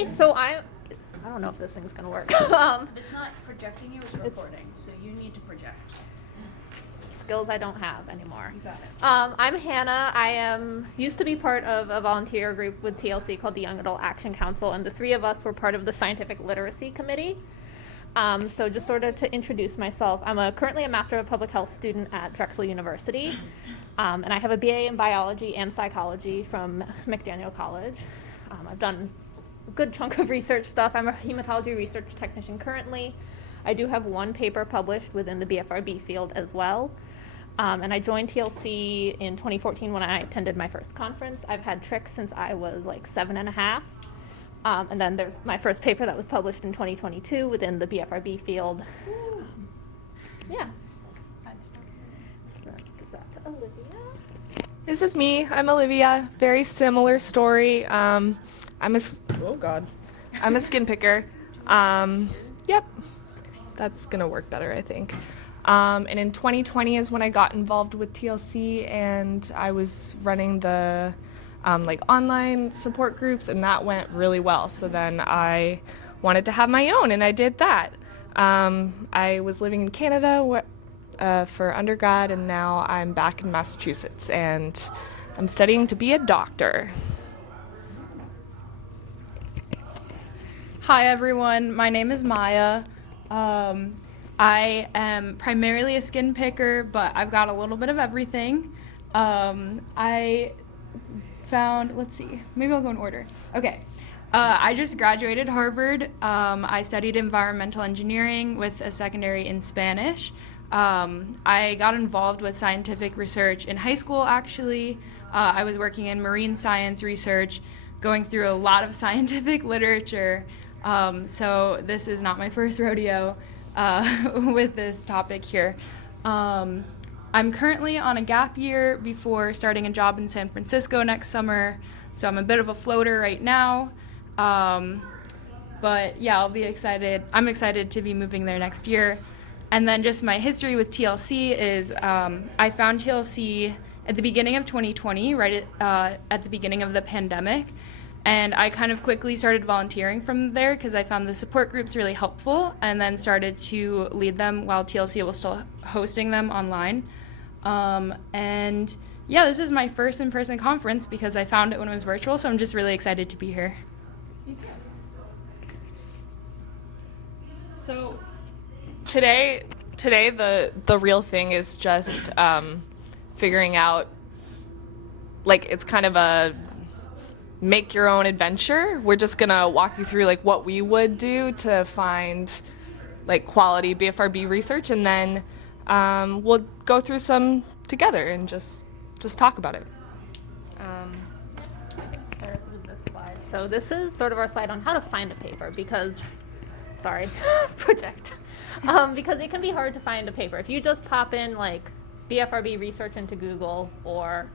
I don't know if this thing's gonna work. It's not projecting you, it's recording, so you need to project. Skills I don't have anymore. You got it. I'm Hannah. I used to be part of a volunteer group with TLC called the Young Adult Action Council, and the three of us were part of the Scientific Literacy Committee. So just sort of to introduce myself, I'm currently a Master of Public Health student at Drexel University, and I have a BA in Biology and Psychology from McDaniel College. I've done a good chunk of research stuff. I'm a hematology research technician currently. I do have one paper published within the BFRB field as well. And I joined TLC in 2014 when I attended my first conference. I've had tricks since I was like 7.5. And then there's my first paper that was published in 2022 within the BFRB field. Yeah. So let's give that to Olivia. This is me. I'm Olivia. Very similar story. I'm a skin picker. Yep. That's gonna work better, I think. And in 2020 is when I got involved with TLC, and I was running the online support groups, and that went really well. So then I wanted to have my own, and I did that. I was living in Canada for undergrad, and now I'm back in Massachusetts, and I'm studying to be a doctor. Hi everyone, my name is Maya. I am primarily a skin picker, but I've got a little bit of everything. I found, let's see, maybe I'll go in order. Okay, I just graduated Harvard. I studied environmental engineering with a secondary in Spanish. I got involved with scientific research in high school, actually. I was working in marine science research, going through a lot of scientific literature. So this is not my first rodeo with this topic here. I'm currently on a gap year before starting a job in San Francisco next summer, so I'm a bit of a floater right now. But yeah, I'm excited to be moving there next year. And then just my history with TLC is I found TLC at the beginning of 2020, right at the beginning of the pandemic. And I kind of quickly started volunteering from there because I found the support groups really helpful, and then started to lead them while TLC was still hosting them online. And yeah, this is my first in-person conference because I found it when it was virtual, so I'm just really excited to be here. So today the real thing is just figuring out, like, it's kind of a make your own adventure. We're just gonna walk you through like what we would do to find like quality BFRB research, and then we'll go through some together and just talk about it. Let's start with this slide. So this is sort of our slide on how to find a paper because it can be hard to find a paper. If you just pop in like BFRB research into Google or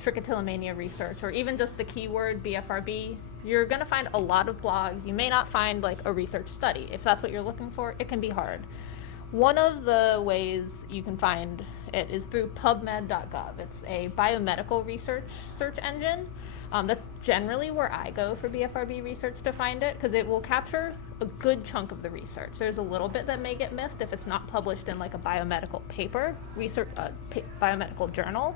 trichotillomania research, or even just the keyword BFRB, you're going to find a lot of blogs. You may not find like a research study. If that's what you're looking for, it can be hard. One of the ways you can find it is through PubMed.gov. It's a biomedical research search engine. That's generally where I go for BFRB research to find it, because it will capture a good chunk of the research. There's a little bit that may get missed if it's not published in like a biomedical paper, biomedical journal.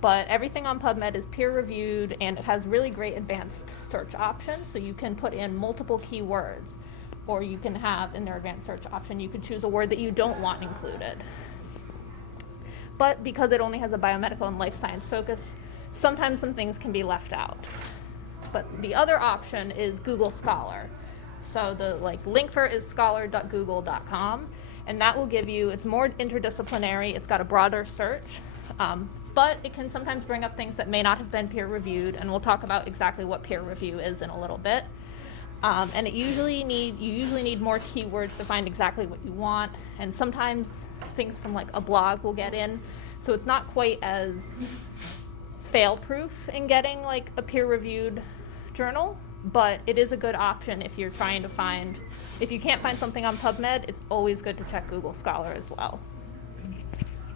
But everything on PubMed is peer-reviewed, and it has really great advanced search options. So you can put in multiple keywords, or you can have in their advanced search option, you can choose a word that you don't want included. But because it only has a biomedical and life science focus, sometimes some things can be left out. But the other option is Google Scholar. So the link for it is scholar.google.com, and that will give you, it's more interdisciplinary, it's got a broader search. But it can sometimes bring up things that may not have been peer-reviewed, and we'll talk about exactly what peer review is in a little bit. And you usually need more keywords to find exactly what you want, and sometimes things from like a blog will get in, so it's not quite as fail-proof in getting like a peer-reviewed journal, but it is a good option if you're trying to find, if you can't find something on PubMed, it's always good to check Google Scholar as well.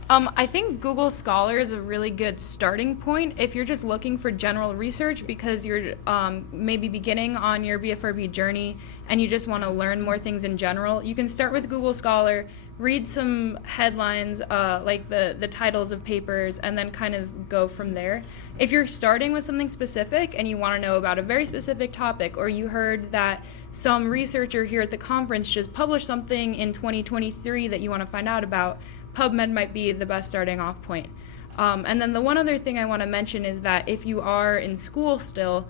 I think Google Scholar is a really good starting point if you're just looking for general research because you're maybe beginning on your BFRB journey and you just want to learn more things in general. You can start with Google Scholar, read some headlines, like the titles of papers, and then kind of go from there. If you're starting with something specific and you want to know about a very specific topic, or you heard that some researcher here at the conference just published something in 2023 that you want to find out about, PubMed might be the best starting off point. And then the one other thing I want to mention is that if you are in school still,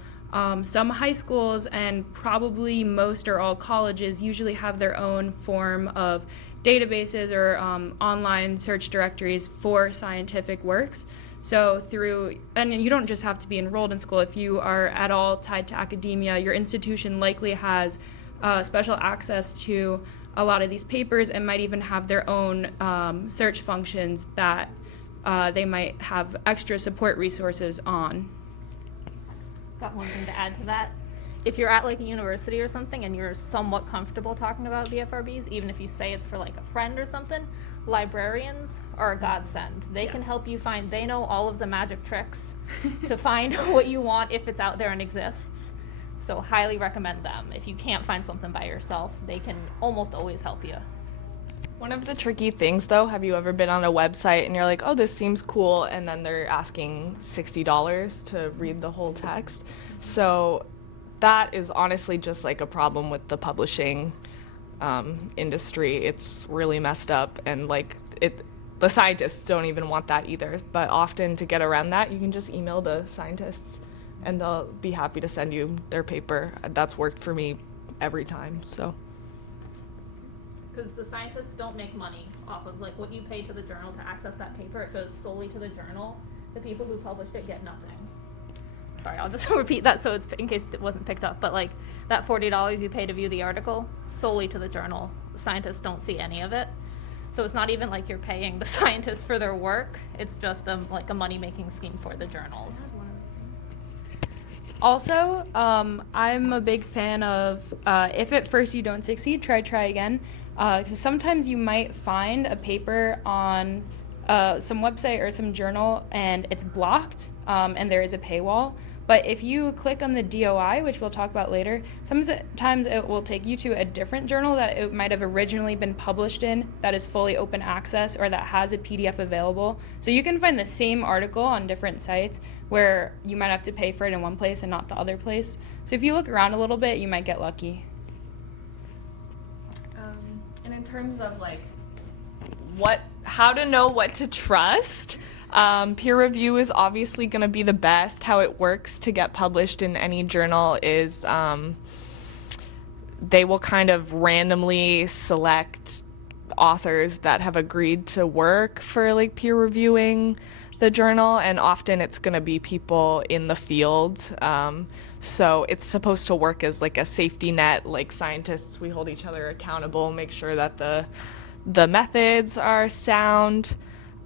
some high schools and probably most or all colleges usually have their own form of databases or online search directories for scientific works. So and you don't just have to be enrolled in school. If you are at all tied to academia, your institution likely has special access to a lot of these papers and might even have their own search functions that they might have extra support resources on. Got one thing to add to that. If you're at like a university or something and you're somewhat comfortable talking about BFRBs, even if you say it's for like a friend or something, librarians are a godsend. They can help you find, they know all of the magic tricks to find what you want if it's out there and exists. So highly recommend them. If you can't find something by yourself, they can almost always help you. One of the tricky things, though, have you ever been on a website and you're like, oh, this seems cool, and then they're asking $60 to read the whole text? So that is honestly just like a problem with the publishing industry. It's really messed up, and like the scientists don't even want that either. But often to get around that, you can just email the scientists and they'll be happy to send you their paper. That's worked for me every time, so. Because the scientists don't make money off of like what you pay to the journal to access that paper. It goes solely to the journal. The people who published it get nothing. Sorry, I'll just repeat that so it's in case it wasn't picked up. But like that $40 you pay to view the article, solely to the journal. The scientists don't see any of it. So it's not even like you're paying the scientists for their work. It's just like a money-making scheme for the journals. Also, I'm a big fan of if at first you don't succeed, try again. Because sometimes you might find a paper on some website or some journal and it's blocked and there is a paywall. But if you click on the DOI, which we'll talk about later, sometimes it will take you to a different journal that it might have originally been published in that is fully open access or that has a PDF available. So you can find the same article on different sites where you might have to pay for it in one place and not the other place. So if you look around a little bit, you might get lucky. And in terms of like how to know what to trust, peer review is obviously going to be the best. How it works to get published in any journal is they will kind of randomly select authors that have agreed to work for like peer reviewing the journal, and often it's going to be people in the field. So it's supposed to work as like a safety net. Like scientists, we hold each other accountable, make sure that the methods are sound.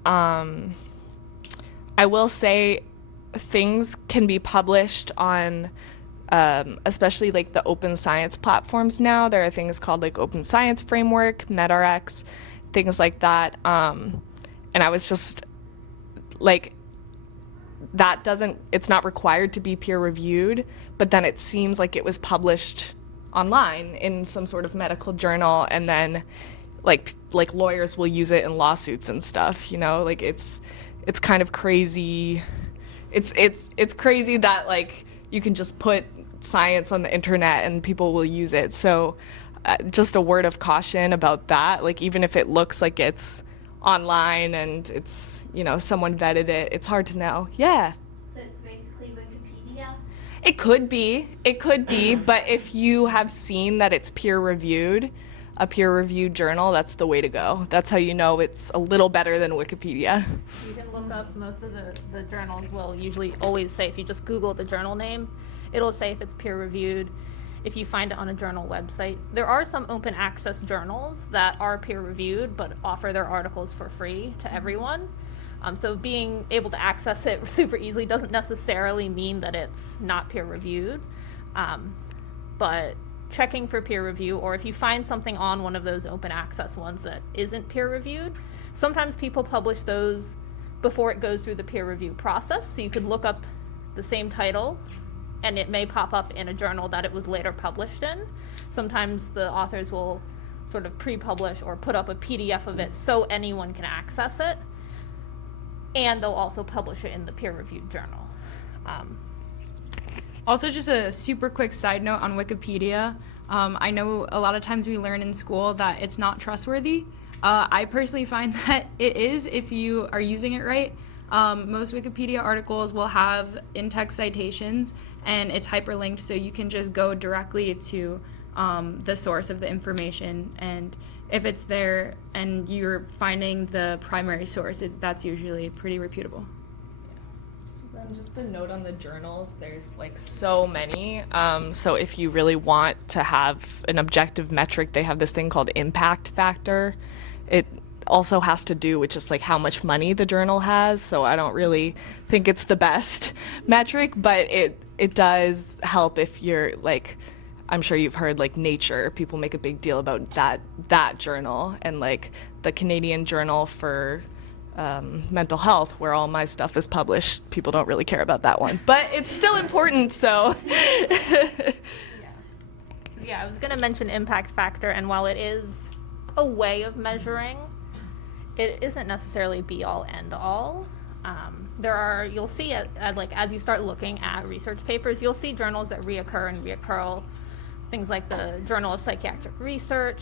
I will say things can be published on especially like the open science platforms now. There are things called like Open Science Framework, medRx, things like that. And I was just like, it's not required to be peer reviewed, but then it seems like it was published online in some sort of medical journal, and then like lawyers will use it in lawsuits and stuff, you know, like it's kind of crazy. It's crazy that like you can just put science on the internet and people will use it. So just a word of caution about that. Like even if it looks like it's online and it's, you know, someone vetted it, it's hard to know. Yeah. So it's basically Wikipedia? It could be, but if you have seen that it's peer-reviewed, a peer-reviewed journal, that's the way to go. That's how you know it's a little better than Wikipedia. You can look up, most of the journals will usually always say, if you just Google the journal name, it'll say if it's peer-reviewed, if you find it on a journal website. There are some open access journals that are peer-reviewed but offer their articles for free to everyone. So being able to access it super easily doesn't necessarily mean that it's not peer-reviewed. But checking for peer review, or if you find something on one of those open access ones that isn't peer-reviewed, Sometimes people publish those before it goes through the peer review process, so you could look up the same title and it may pop up in a journal that it was later published in. Sometimes the authors will sort of pre-publish or put up a PDF of it so anyone can access it, and they'll also publish it in the peer-reviewed journal. Also, just a super quick side note on Wikipedia. I know a lot of times we learn in school that it's not trustworthy. I personally find that it is if you are using it right. Most Wikipedia articles will have in-text citations, and it's hyperlinked, so you can just go directly to the source of the information. And if it's there and you're finding the primary source, that's usually pretty reputable. Then just a note on the journals, there's like so many. So if you really want to have an objective metric, they have this thing called impact factor. It also has to do with just like how much money the journal has. So I don't really think it's the best metric, but it does help if you're like, I'm sure you've heard like Nature, people make a big deal about that journal, and like the Canadian Journal for Mental Health, where all my stuff is published, people don't really care about that one, but it's still important, so. Yeah, I was going to mention impact factor, and while it is a way of measuring, it isn't necessarily be all end all. You'll see it like as you start looking at research papers, you'll see journals that reoccur and reoccur, things like the Journal of Psychiatric Research.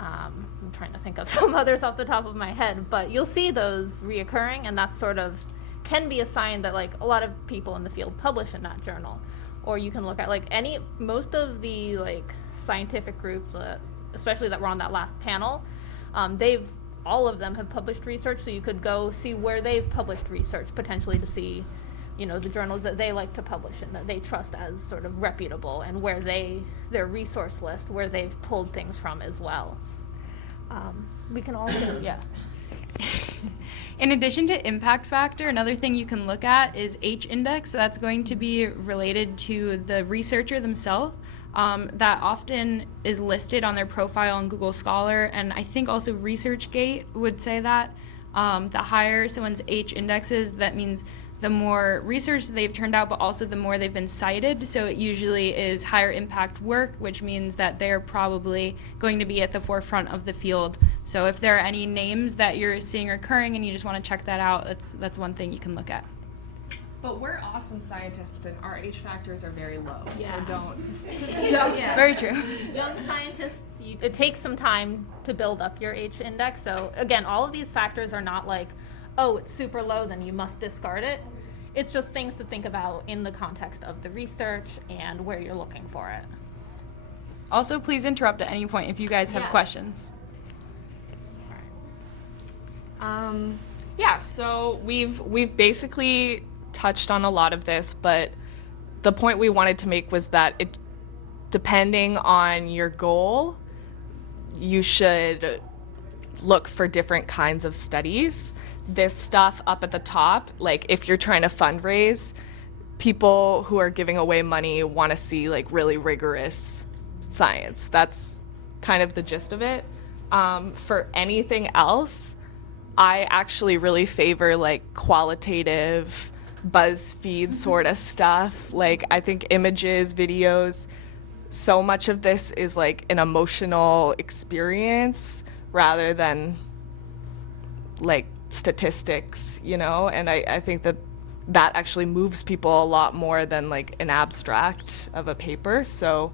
I'm trying to think of some others off the top of my head, but you'll see those reoccurring, and that sort of can be a sign that like a lot of people in the field publish in that journal. Or you can look at like most of the like scientific groups, especially that were on that last panel, all of them have published research, so you could go see where they've published research, potentially to see, the journals that they like to publish and that they trust as sort of reputable, and where their resource list, where they've pulled things from as well. We can also, yeah. In addition to impact factor, another thing you can look at is H-index. So that's going to be related to the researcher themselves. That often is listed on their profile on Google Scholar, and I think also ResearchGate would say that. The higher someone's H-index is, that means the more research they've turned out, but also the more they've been cited. So it usually is higher impact work, which means that they're probably going to be at the forefront of the field. So if there are any names that you're seeing recurring and you just want to check that out, that's one thing you can look at. But we're awesome scientists, and our H factors are very low, Yeah. so don't. Yeah. Very true. Young scientists, it takes some time to build up your H index. So again, all of these factors are not like, oh, it's super low, then you must discard it. It's just things to think about in the context of the research and where you're looking for it. Also, please interrupt at any point if you guys have Yes. questions. Yeah, so we've basically touched on a lot of this, but the point we wanted to make was that depending on your goal, you should look for different kinds of studies. This stuff up at the top, like if you're trying to fundraise, people who are giving away money want to see like really rigorous science. That's kind of the gist of it. For anything else, I actually really favor like qualitative BuzzFeed sort of stuff. Like I think images, videos, so much of this is like an emotional experience rather than like statistics, and I think that actually moves people a lot more than like an abstract of a paper. So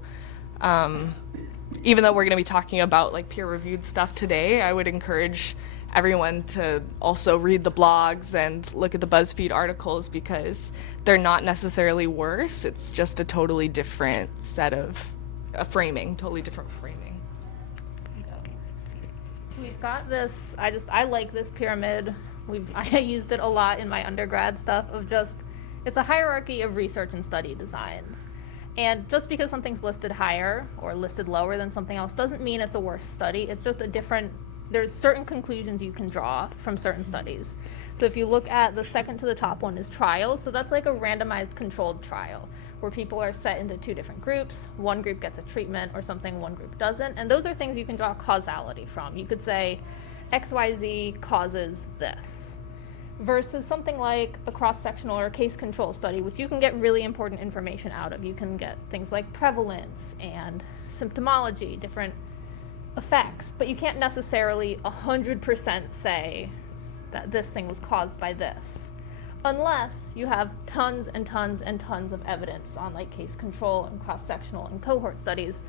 even though we're going to be talking about like peer-reviewed stuff today, I would encourage everyone to also read the blogs and look at the BuzzFeed articles, because they're not necessarily worse. It's just a totally different set of totally different framing. We've got this, I like this pyramid. I used it a lot in my undergrad stuff of it's a hierarchy of research and study designs. And just because something's listed higher or listed lower than something else doesn't mean it's a worse study. It's just there's certain conclusions you can draw from certain studies. So if you look at the second to the top one is trials, so that's like a randomized controlled trial where people are set into two different groups. One group gets a treatment or something, one group doesn't. And those are things you can draw causality from. You could say XYZ causes this, versus something like a cross-sectional or case control study, which you can get really important information out of. You can get things like prevalence and symptomology, different effects, but you can't necessarily 100% say that this thing was caused by this, unless you have tons and tons and tons of evidence on like case control and cross-sectional and cohort studies.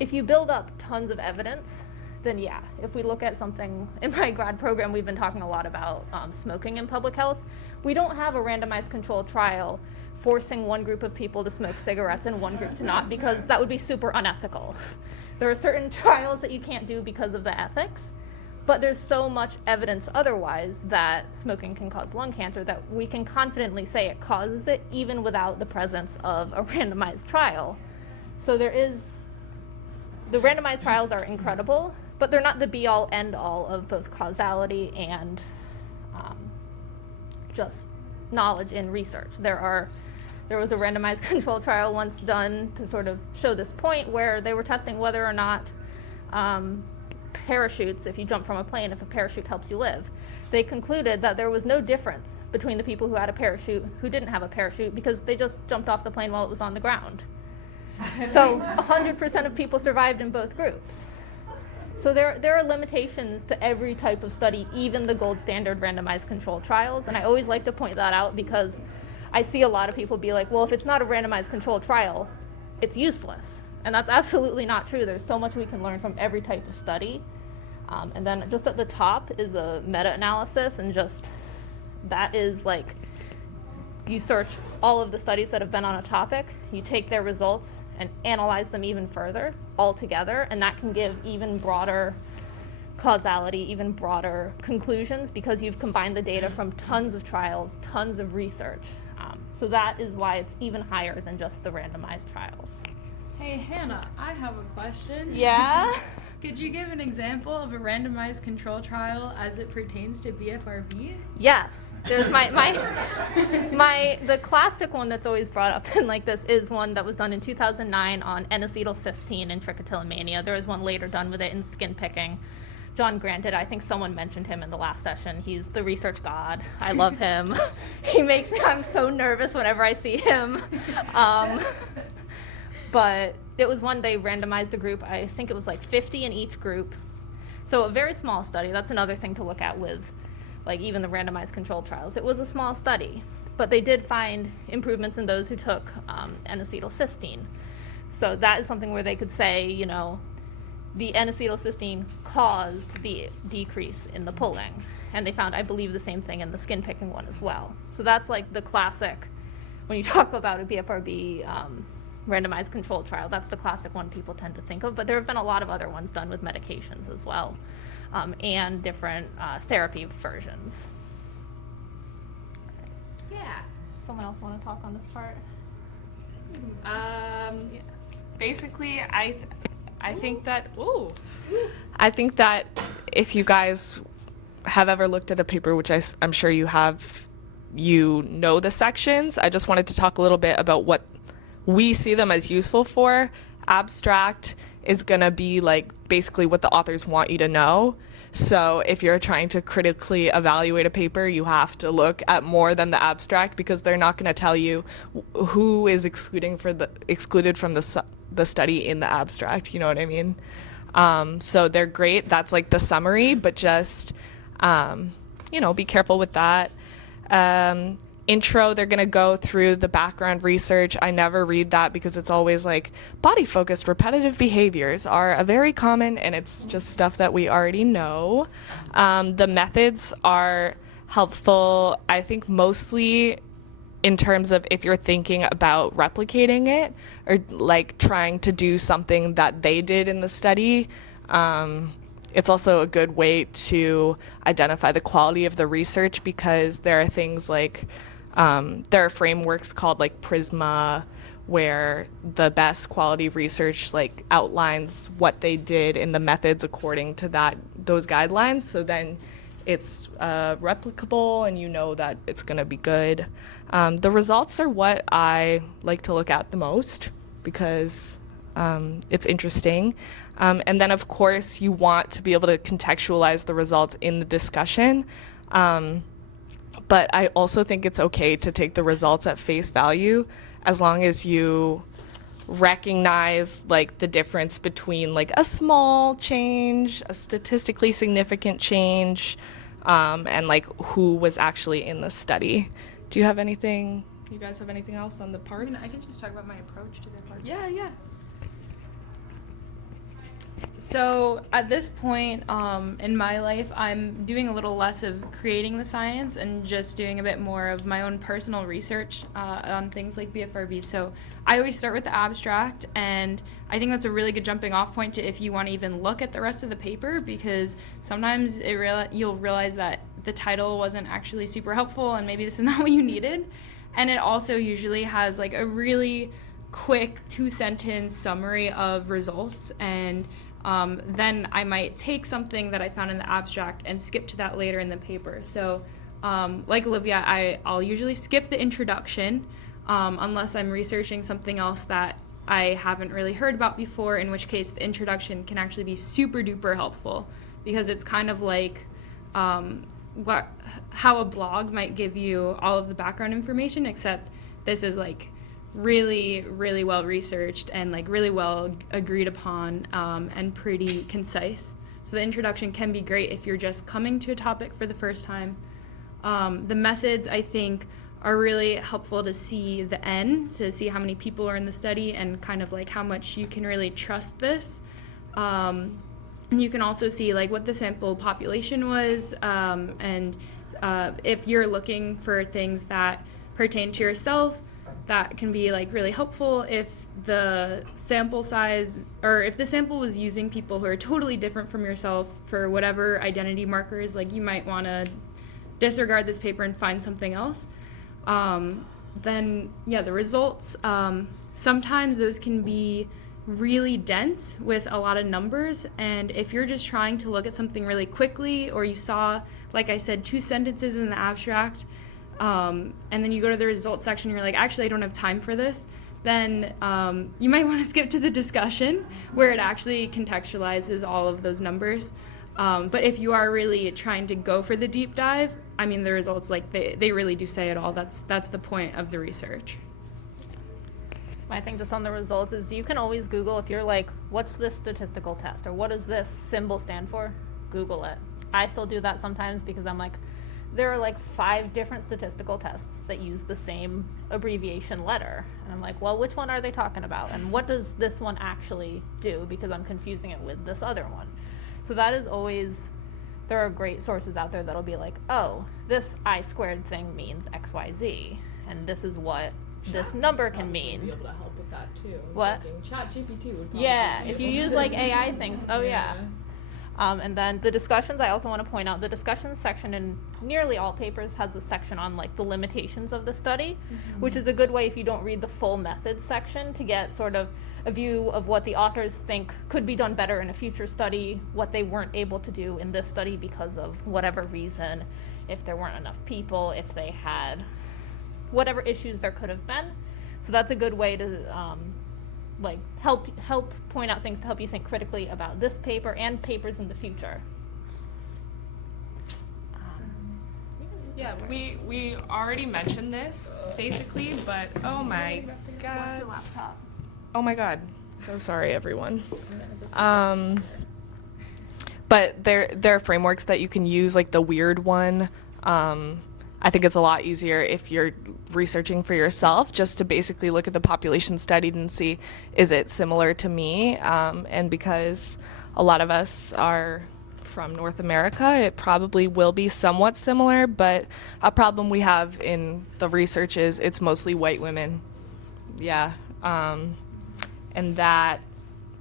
If you build up tons of evidence, then yeah, if we look at something in my grad program, we've been talking a lot about smoking in public health. We don't have a randomized controlled trial forcing one group of people to smoke cigarettes and one group to not, because that would be super unethical. There are certain trials that you can't do because of the ethics, but there's so much evidence otherwise that smoking can cause lung cancer that we can confidently say it causes it even without the presence of a randomized trial. So the randomized trials are incredible, but they're not the be-all, end-all of both causality and just knowledge in research. There was a randomized controlled trial once done to sort of show this point where they were testing whether or not parachutes, if you jump from a plane, if a parachute helps you live. They concluded that there was no difference between the people who had a parachute who didn't have a parachute because they just jumped off the plane while it was on the ground. So 100% of people survived in both groups. So there are limitations to every type of study, even the gold standard randomized controlled trials, and I always like to point that out because I see a lot of people be like, well, if it's not a randomized controlled trial, it's useless. And that's absolutely not true. There's so much we can learn from every type of study. And then just at the top is a meta-analysis, and just that is like, you search all of the studies that have been on a topic, you take their results and analyze them even further all together, and that can give even broader causality, even broader conclusions, because you've combined the data from tons of trials, tons of research. So that is why it's even higher than just the randomized trials. Hey Hannah, I have a question. Yeah? Could you give an example of a randomized control trial as it pertains to BFRBs? Yes. There's the classic one that's always brought up in like this is one that was done in 2009 on N-acetylcysteine and trichotillomania. There was one later done with it in skin picking. John Granted, I think someone mentioned him in the last session. He's the research god. I love him. I'm so nervous whenever I see him. But it was one they randomized a group, I think it was like 50 in each group. So a very small study. That's another thing to look at with like even the randomized controlled trials. It was a small study, but they did find improvements in those who took N-acetylcysteine. So that is something where they could say, you know, the N-acetylcysteine caused the decrease in the pulling. And they found, I believe, the same thing in the skin picking one as well. So that's like the classic, when you talk about a BFRB randomized controlled trial, that's the classic one people tend to think of, but there have been a lot of other ones done with medications as well, and different therapy versions. Yeah. Someone else want to talk on this part? Basically, I think that if you guys have ever looked at a paper, which I'm sure you have, you know the sections. I just wanted to talk a little bit about what we see them as useful for. Abstract is going to be like basically what the authors want you to know. So if you're trying to critically evaluate a paper, you have to look at more than the abstract, because they're not going to tell you who is excluded from the study in the abstract. You know what I mean? So they're great. That's like the summary, but just be careful with that. Intro, they're going to go through the background research. I never read that because it's always like body-focused repetitive behaviors are a very common, and it's just stuff that we already know. The methods are helpful, I think, mostly in terms of if you're thinking about replicating it or like trying to do something that they did in the study. It's also a good way to identify the quality of the research, because there are things like there are frameworks called like Prisma, where the best quality research like outlines what they did in the methods according to those guidelines. So then it's replicable, and you know that it's going to be good. The results are what I like to look at the most, because it's interesting. And then, of course, you want to be able to contextualize the results in the discussion. But I also think it's okay to take the results at face value as long as you recognize like the difference between like a small change, a statistically significant change, and like who was actually in the study. Do you have anything? You guys have anything else on the parts? I can just talk about my approach to the parts. Yeah. So at this point in my life, I'm doing a little less of creating the science and just doing a bit more of my own personal research on things like BFRB. So I always start with the abstract, and I think that's a really good jumping off point to if you want to even look at the rest of the paper, because sometimes you'll realize that the title wasn't actually super helpful and maybe this is not what you needed. And it also usually has like a really quick 2-sentence summary of results, and then I might take something that I found in the abstract and skip to that later in the paper. So like Olivia, I'll usually skip the introduction unless I'm researching something else that I haven't really heard about before, in which case the introduction can actually be super duper helpful, because it's kind of like how a blog might give you all of the background information, except this is like really, really well researched and like really well agreed upon and pretty concise. So the introduction can be great if you're just coming to a topic for the first time. The methods, I think, are really helpful to see the N, to see how many people are in the study and kind of like how much you can really trust this. And you can also see like what the sample population was, and if you're looking for things that pertain to yourself, that can be like really helpful. If the sample size, or if the sample was using people who are totally different from yourself for whatever identity markers, like you might want to disregard this paper and find something else. Then yeah, the results, sometimes those can be really dense with a lot of numbers, and if you're just trying to look at something really quickly, or you saw, like I said, 2 sentences in the abstract, and then you go to the results section and you're like, actually I don't have time for this, then you might want to skip to the discussion where it actually contextualizes all of those numbers. But if you are really trying to go for the deep dive, I mean, the results, like they really do say it all. That's the point of the research. My thing just on the results is you can always Google if you're like, what's this statistical test, or what does this symbol stand for? Google it. I still do that sometimes because I'm like, there are like 5 different statistical tests that use the same abbreviation letter. And I'm like, well, which one are they talking about? And what does this one actually do? Because I'm confusing it with this other one. So that is always, there are great sources out there that'll be like, oh, this I-squared thing means XYZ. And this is what this number can mean. Be able to help with that too. What? ChatGPT would probably Yeah, be if you able use to. like AI things, oh yeah. And then the discussions, I also want to point out, the discussions section in nearly all papers has a section on like the limitations of the study, which is a good way if you don't read the full methods section to get sort of a view of what the authors think could be done better in a future study, what they weren't able to do in this study because of whatever reason, if there weren't enough people, if they had whatever issues there could have been. So that's a good way to like help point out things to help you think critically about this paper and papers in the future. Yeah, we already mentioned this basically, but oh my god. Oh my god. So sorry, everyone. But there are frameworks that you can use, like the weird one. I think it's a lot easier if you're researching for yourself, just to basically look at the population studied and see, is it similar to me? And because a lot of us are from North America, it probably will be somewhat similar, but a problem we have in the research is it's mostly white women. Yeah. And that,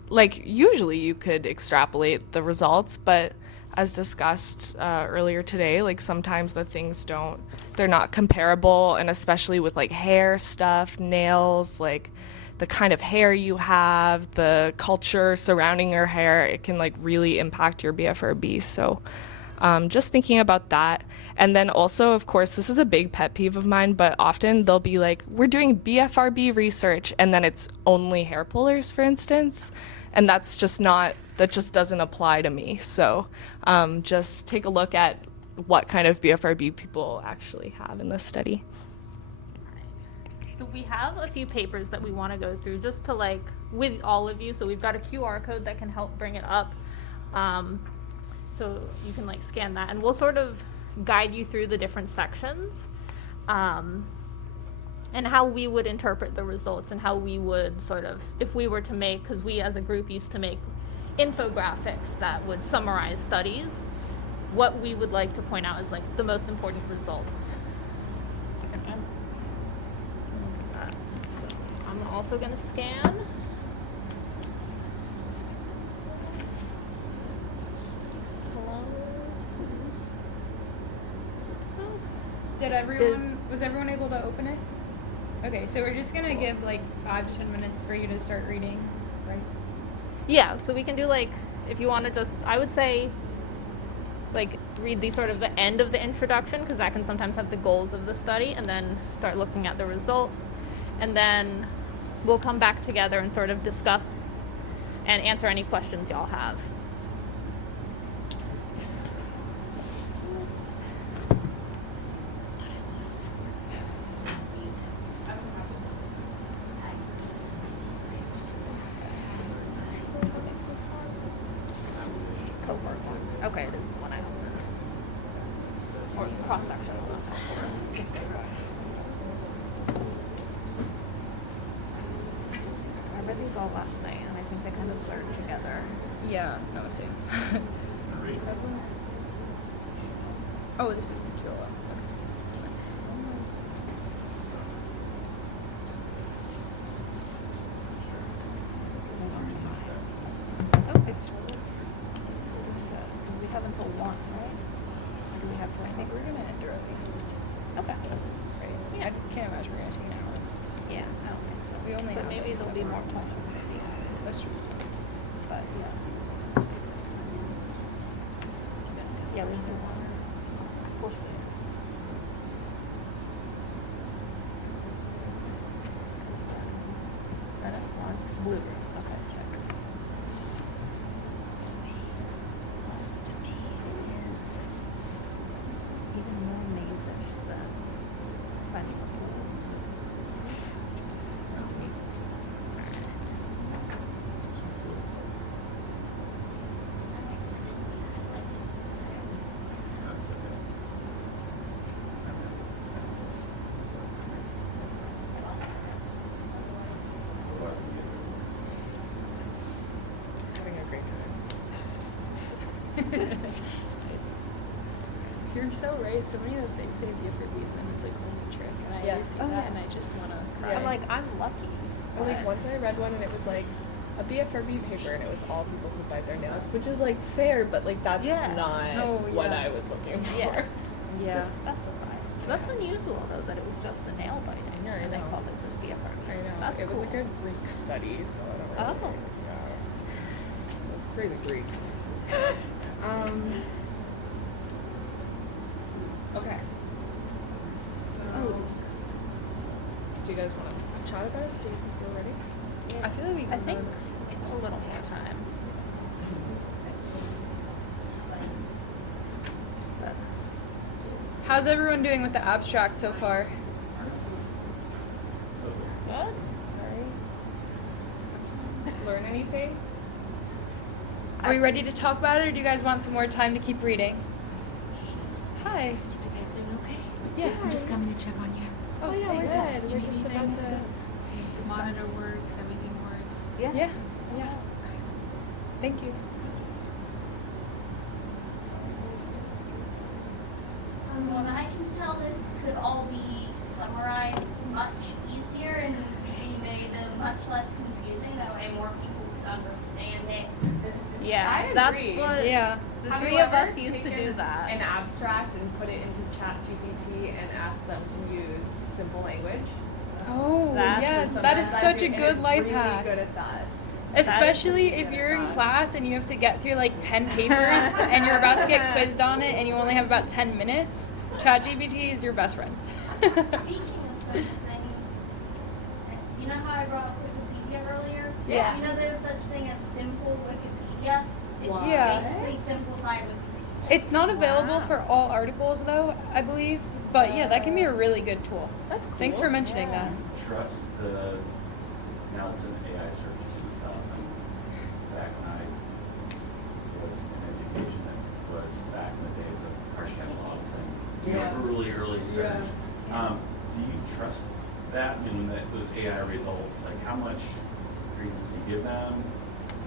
like, usually you could extrapolate the results, but as discussed earlier today, like sometimes the things they're not comparable, and especially with like hair stuff, nails, like the kind of hair you have, the culture surrounding your hair, it can like really impact your BFRB. So Just thinking about that. And then also, of course, this is a big pet peeve of mine, but often they'll be like, we're doing BFRB research, and then it's only hair pullers, for instance. And that's just not, that just doesn't apply to me. So just take a look at what kind of BFRB people actually have in this study. So we have a few papers that we want to go through just to like with all of you. So we've got a QR code that can help bring it up. So you can like scan that and we'll sort of guide you through the different sections and how we would interpret the results and how we would sort of, if we were to make, because we as a group used to make infographics that would summarize studies, what we would like to point out is like the most important results. So I'm also going to scan. Was everyone able to open it? Okay, so we're just gonna give like 5 to 10 minutes for you to start reading, right? Yeah, so we can do like, if you want to just, I would say, like read the sort of the end of the introduction, because that can sometimes have the goals of the study, and then start looking at the results. And then we'll come back together and sort of discuss and answer any questions y'all have. Cohort 1. Okay, it is the one I opened. Or cross-section. I read these all last night, and I think they kind of blurred together. Yeah, no, same. Oh, this is the kilo. Oh, it's 12. Because we have until 1, right? Or do we have to? I think we're gonna end early. Okay. Right? Yeah. I can't imagine we're gonna take an hour. Yeah, I don't think so. We only but have maybe like there'll be 7 more hours. time. Maybe. That's true. But yeah. Yeah, we can. We'll see. That is orange. Blue. Okay, sick. Tamaze is even more maze-ish than finding what blue is. Having a great time. You're so right. So many of the things say BFRBs, and then it's like only trick, and I Yeah. always see Oh, that, yeah. and I just wanna cry. Yeah. I'm like, I'm lucky. Or like once I read one and it was like a BFRB paper and it was all people who bite their nails, which is like fair, but like that's Yeah. not No, what yeah. I was looking for. Yeah. Yeah. Just specify. That's unusual though that it was just the nail biting Yeah, I and they know. called it just BFRB. I know. That's it was cool. like a Greek study, so I don't really. Oh. Yeah. Those crazy Greeks. Okay. Oh. Do you guys want to chat about it? Do you feel ready? I feel like we I can think a little more time. But How's everyone doing with the abstract so far? good. Learn anything? Are we ready to talk about it, or do you guys want some more time to keep reading? Hi. You guys doing okay? Yeah. I'm just coming to check on you. Oh, yeah, we're thanks. good. You We're need just about anything? to. The monitor works, everything works. Yeah. Yeah. Yeah. Thank you. From what I can tell, this could all be summarized much easier and be made much less confusing. That way more people could understand it. Yeah. I That's agree. what Yeah. the Have 3 you of us ever used to do taken that. An abstract and put it into ChatGPT and ask them to use simple language. Oh, That's yes. So That is that's such a and good it's life really hack. good at that. Especially if you're in class and you have to get through like 10 papers and you're about to get quizzed on it and you only have about 10 minutes, ChatGPT is your best friend. Speaking of such things, you know how I brought up Wikipedia earlier? Yeah. You know there's such thing as simple Wikipedia? It's Yeah. basically simplified Wikipedia. It's not available for all articles though, I believe. But yeah, that can be a really good tool. That's cool. Thanks for mentioning that. Trust the, now it's in AI searches and stuff, and back when I was in education, it was back in the days of card catalogs and early search. Do you trust that? I mean, those AI results, like how much credence do you give them?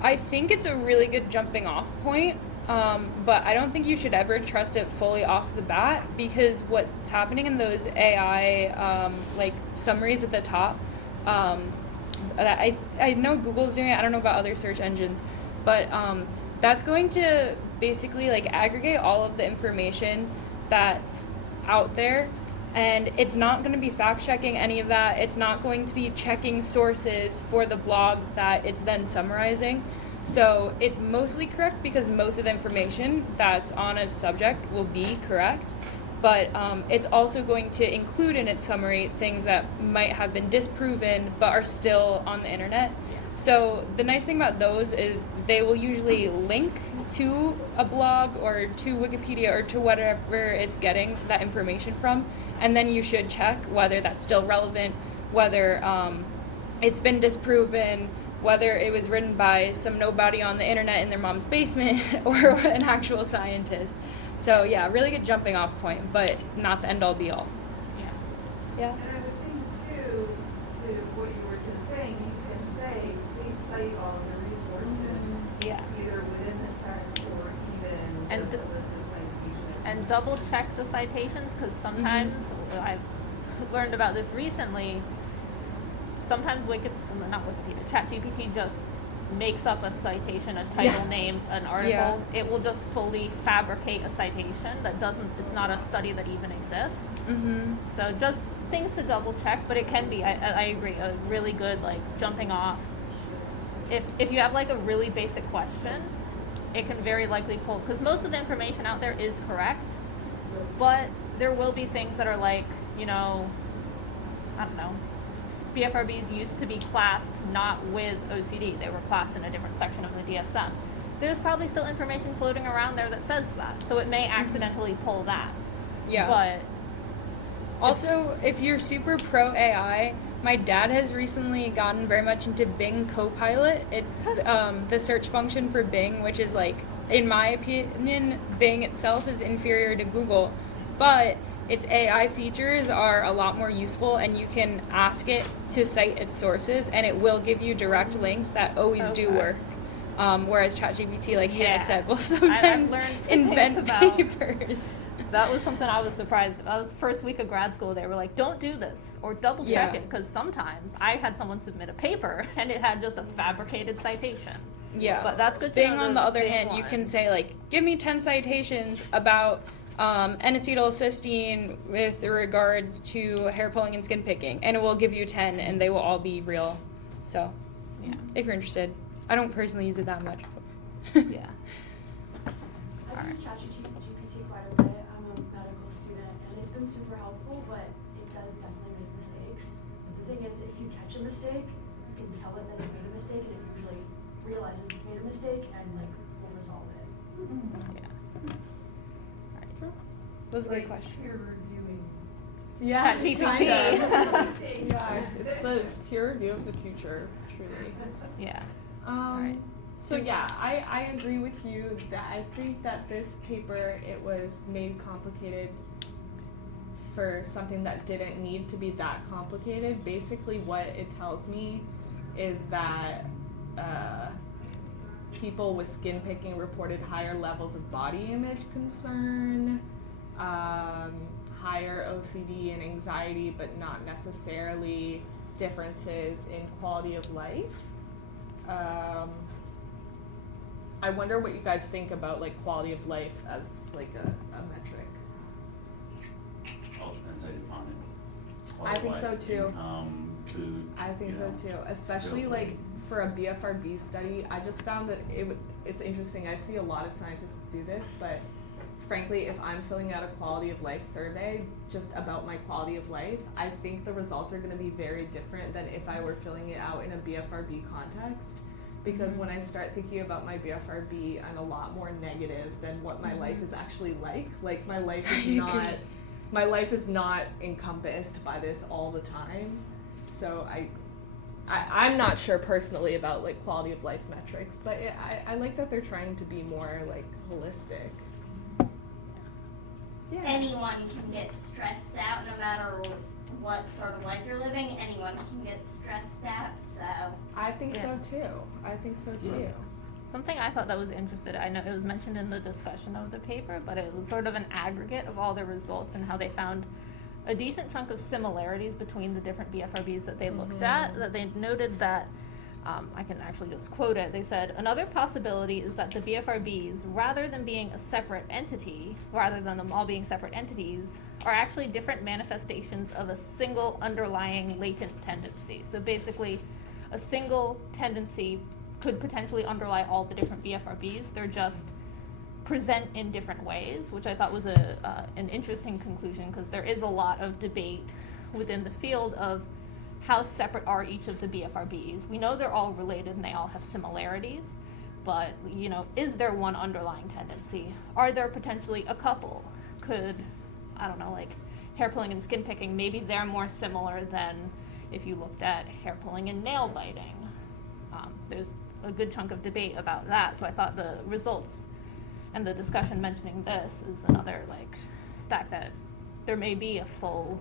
I think it's a really good jumping off point, but I don't think you should ever trust it fully off the bat, because what's happening in those AI like summaries at the top, I know Google's doing it, I don't know about other search engines, but that's going to basically like aggregate all of the information that's out there, and it's not going to be fact checking any of that. It's not going to be checking sources for the blogs that it's then summarizing. So it's mostly correct because most of the information that's on a subject will be correct, but it's also going to include in its summary things that might have been disproven but are still on the internet. So the nice thing about those is they will usually link to a blog or to Wikipedia or to whatever it's getting that information from, and then you should check whether that's still relevant, whether it's been disproven, whether it was written by some nobody on the internet in their mom's basement or an actual scientist. So yeah, really good jumping off point, but not the end all be all. Yeah. And I would think too, to what you were just saying, you can say, please cite all the resources, Yeah. either within the text or even And just a list of citations. And double check the citations, because sometimes I've learned about this recently. Sometimes ChatGPT just makes up a citation, a title name, an article. Yeah. It will just fully fabricate a citation that doesn't. It's not a study that even exists. Mm-hmm. So just things to double check, but it can be. I agree. A really good like jumping off. If you have like a really basic question, it can very likely pull, because most of the information out there is correct, but there will be things that are like, I don't know, BFRBs used to be classed not with OCD. They were classed in a different section of the DSM. There's probably still information floating around there that says that, so it may accidentally pull that. Yeah. But Also, if you're super pro AI, my dad has recently gotten very much into Bing Copilot. It's the search function for Bing, which is like, in my opinion, Bing itself is inferior to Google, but its AI features are a lot more useful, and you can ask it to cite its sources, and it will give you direct links that always do work. Whereas ChatGPT, like Hannah said, will sometimes learned some invent things about- papers. that was something I was surprised about. That was the first week of grad school. They were like, don't do this, or double check Yeah. it, because sometimes I had someone submit a paper and it had just a fabricated citation. Yeah. But that's good to Bing, know on the the other big hand, you one. can say, like, give me 10 citations about N-acetylcysteine with regards to hair pulling and skin picking, and it will give you 10, and they will all be real. So, Yeah. if you're interested. I don't personally use it that much. Yeah. I've used ChatGPT quite a bit. I'm a medical student, and it's been super helpful, but it does definitely make mistakes. The thing is, if you catch a mistake, you can tell it that it's made a mistake, and it usually realizes it's made a mistake and will resolve it. Yeah. That was a good question. Peer reviewing. Yeah, ChatGPT. kind of. Yeah, it's the peer review of the future, truly. Yeah. Right. So yeah, I agree with you that I think that this paper, it was made complicated for something that didn't need to be that complicated. Basically what it tells me is that people with skin picking reported higher levels of body image concern, higher OCD and anxiety, but not necessarily differences in quality of life. I wonder what you guys think about like quality of life as like a metric. All depends how you define it. I think Quality so of life, too. Income, food. I think you know, so too, especially feel like for a BFRB study. I just found that it's interesting. I see a lot of scientists do this, but frankly, if I'm filling out a quality of life survey just about my quality of life, I think the results are going to be very different than if I were filling it out in a BFRB context. Because when I start thinking about my BFRB, I'm a lot more negative than what my life is actually like. Like my life is not encompassed by this all the time. So I'm not sure personally about like quality of life metrics, but I like that they're trying to be more like holistic. Yeah. Anyone can get stressed out no matter what sort of life you're living. Anyone can get stressed out, so. I think so too. I think so too. Something I thought that was interesting, I know it was mentioned in the discussion of the paper, but it was sort of an aggregate of all the results and how they found a decent chunk of similarities between the different BFRBs that they looked at, that they noted that, I can actually just quote it, they said, another possibility is that the BFRBs, rather than being a separate entity, rather than them all being separate entities, are actually different manifestations of a single underlying latent tendency. So basically, a single tendency could potentially underlie all the different BFRBs. They're just present in different ways, which I thought was an interesting conclusion, because there is a lot of debate within the field of how separate are each of the BFRBs. We know they're all related and they all have similarities, but you know, is there one underlying tendency? Are there potentially a couple? Could, I don't know, like hair pulling and skin picking, maybe they're more similar than if you looked at hair pulling and nail biting. There's a good chunk of debate about that, so I thought the results and the discussion mentioning this is another like stack that there may be a full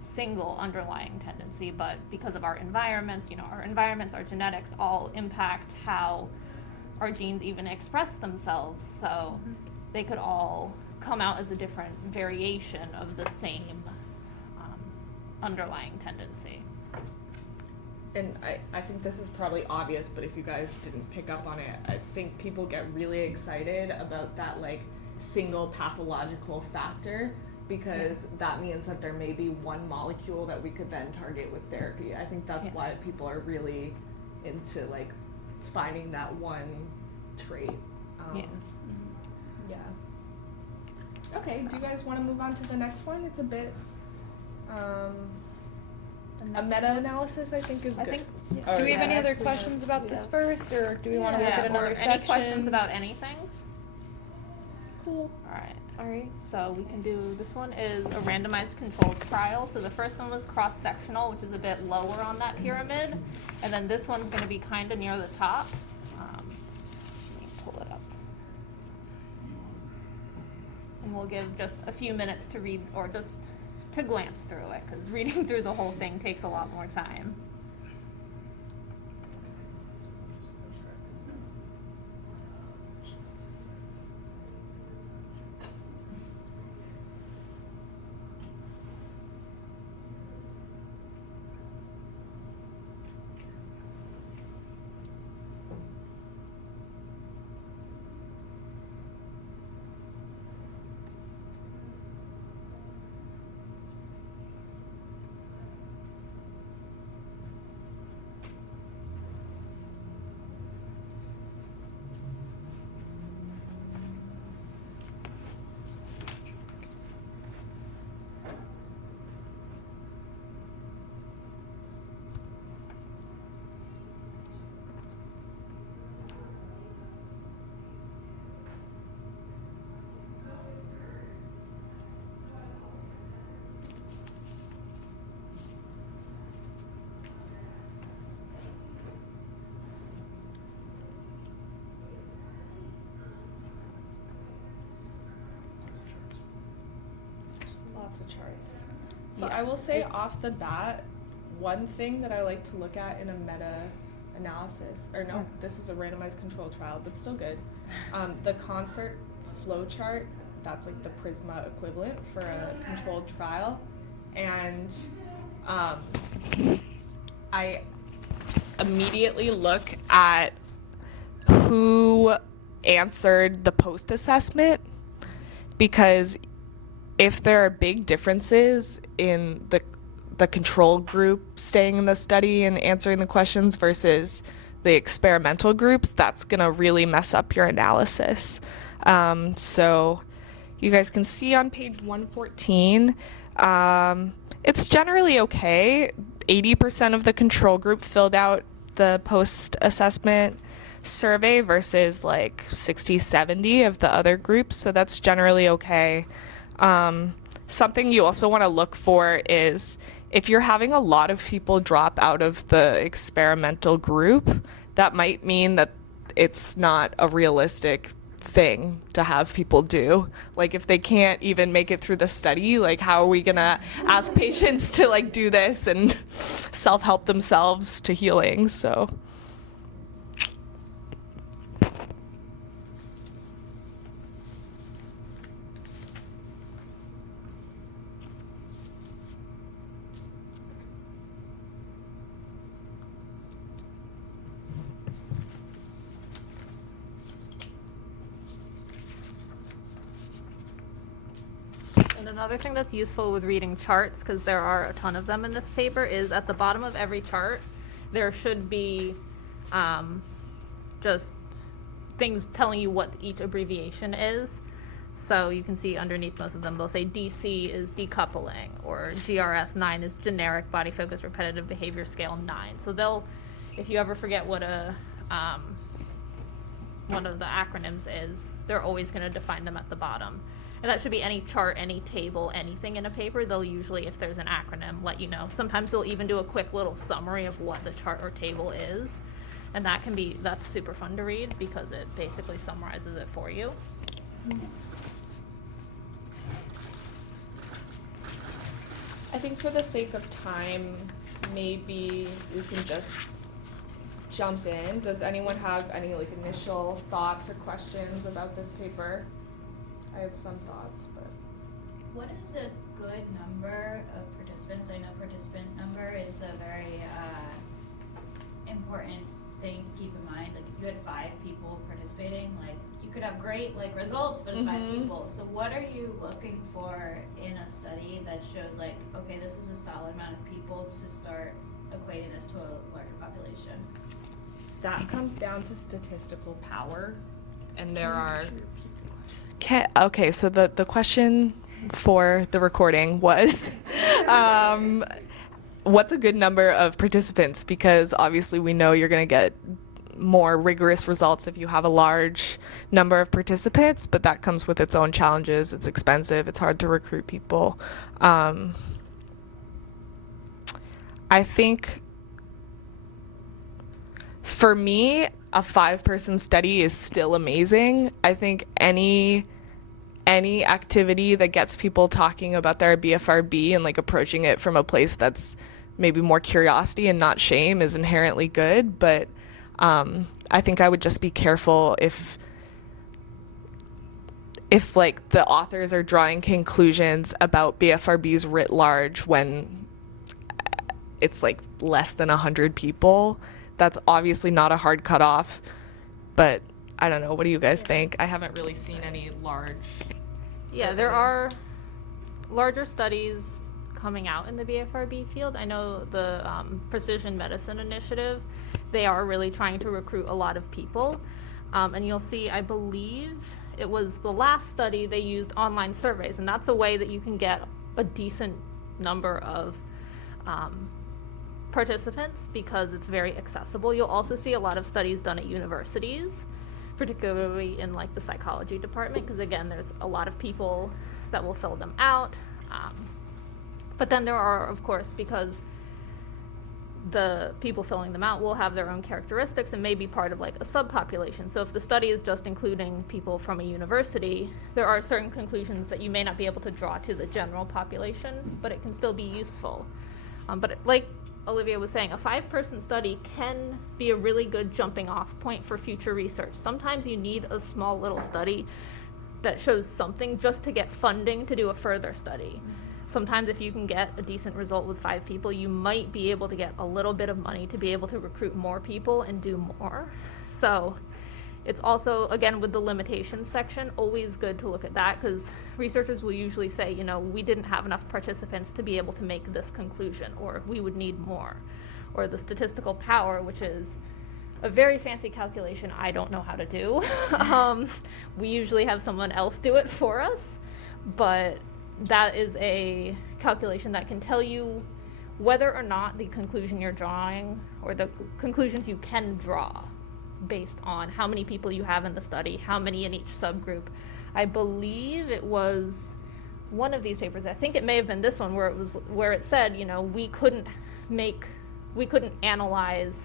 single underlying tendency, but because of our environments, you know, our environments, our genetics all impact how our genes even express themselves, so they could all come out as a different variation of the same underlying tendency. And I think this is probably obvious, but if you guys didn't pick up on it, I think people get really excited about that like single pathological factor, because that means that there may be one molecule that we could then target with therapy. I think that's why people are really into like finding that one trait. Yeah. Okay, do you guys want to move on to the next one? It's a bit a meta-analysis, I think, is good. Do we have any other questions about this first, or do we want to look at another or section? any questions about anything? Cool. All right. So we can do, this one is a randomized controlled trial. So the first one was cross-sectional, which is a bit lower on that pyramid. And then this one's going to be kind of near the top. Let me pull it up. And we'll give just a few minutes to read, or just to glance through it, because reading through the whole thing takes a lot more time. Lots of charts. So I will say off the bat, one thing that I like to look at in a meta-analysis, or no, this is a randomized control trial, but still good. The concert flow chart, that's like the Prisma equivalent for a controlled trial. And I immediately look at who answered the post-assessment, because if there are big differences in the the control group staying in the study and answering the questions versus the experimental groups, that's going to really mess up your analysis. So you guys can see on page 114, it's generally okay. 80% of the control group filled out the post-assessment survey versus like 60-70 of the other groups, so that's generally okay. Something you also want to look for is if you're having a lot of people drop out of the experimental group, that might mean that it's not a realistic thing to have people do. Like if they can't even make it through the study, like how are we gonna ask patients to like do this and self-help themselves to healing? So And another thing that's useful with reading charts, because there are a ton of them in this paper, is at the bottom of every chart, there should be just things telling you what each abbreviation is. So you can see underneath most of them, they'll say DC is decoupling, or GRS 9 is generic body focus repetitive behavior scale 9. So they'll, if you ever forget what a one of the acronyms is, they're always going to define them at the bottom. And that should be any chart, any table, anything in a paper. They'll usually, if there's an acronym, let you know. Sometimes they'll even do a quick little summary of what the chart or table is. And that's super fun to read because it basically summarizes it for you. I think for the sake of time, maybe we can just jump in. Does anyone have any like initial thoughts or questions about this paper? I have some thoughts, but. What is a good number of participants? I know participant number is a very important thing to keep in mind. Like if you had 5 people participating, like you could have great like results, but it's 5 people. So what are you looking for in a study that shows like, okay, this is a solid amount of people to start equating this to a larger population? That comes down to statistical power, and there are. Okay, so the question for the recording was, what's a good number of participants? Because obviously we know you're going to get more rigorous results if you have a large number of participants, but that comes with its own challenges. It's expensive. It's hard to recruit people. I think for me, a 5-person study is still amazing. I think any activity that gets people talking about their BFRB and like approaching it from a place that's maybe more curiosity and not shame is inherently good. But I think I would just be careful if like the authors are drawing conclusions about BFRBs writ large when it's like less than 100 people. That's obviously not a hard cutoff, but I don't know. What do you guys think? I haven't really seen any large. Yeah, there are larger studies coming out in the BFRB field. I know the Precision Medicine Initiative, they are really trying to recruit a lot of people. And you'll see, I believe it was the last study, they used online surveys, and that's a way that you can get a decent number of participants because it's very accessible. You'll also see a lot of studies done at universities, particularly in like the psychology department, because again, there's a lot of people that will fill them out. But then there are, of course, because the people filling them out will have their own characteristics and may be part of like a subpopulation. So if the study is just including people from a university, there are certain conclusions that you may not be able to draw to the general population, but it can still be useful. But like Olivia was saying, a 5-person study can be a really good jumping off point for future research. Sometimes you need a small little study that shows something just to get funding to do a further study. Sometimes if you can get a decent result with 5 people, you might be able to get a little bit of money to be able to recruit more people and do more. So It's also, again, with the limitations section, always good to look at that, because researchers will usually say, you know, we didn't have enough participants to be able to make this conclusion, or we would need more. Or the statistical power, which is a very fancy calculation I don't know how to do. We usually have someone else do it for us, but that is a calculation that can tell you whether or not the conclusion you're drawing, or the conclusions you can draw, based on how many people you have in the study, how many in each subgroup. I believe it was one of these papers, I think it may have been this one, where it said, you know, we couldn't analyze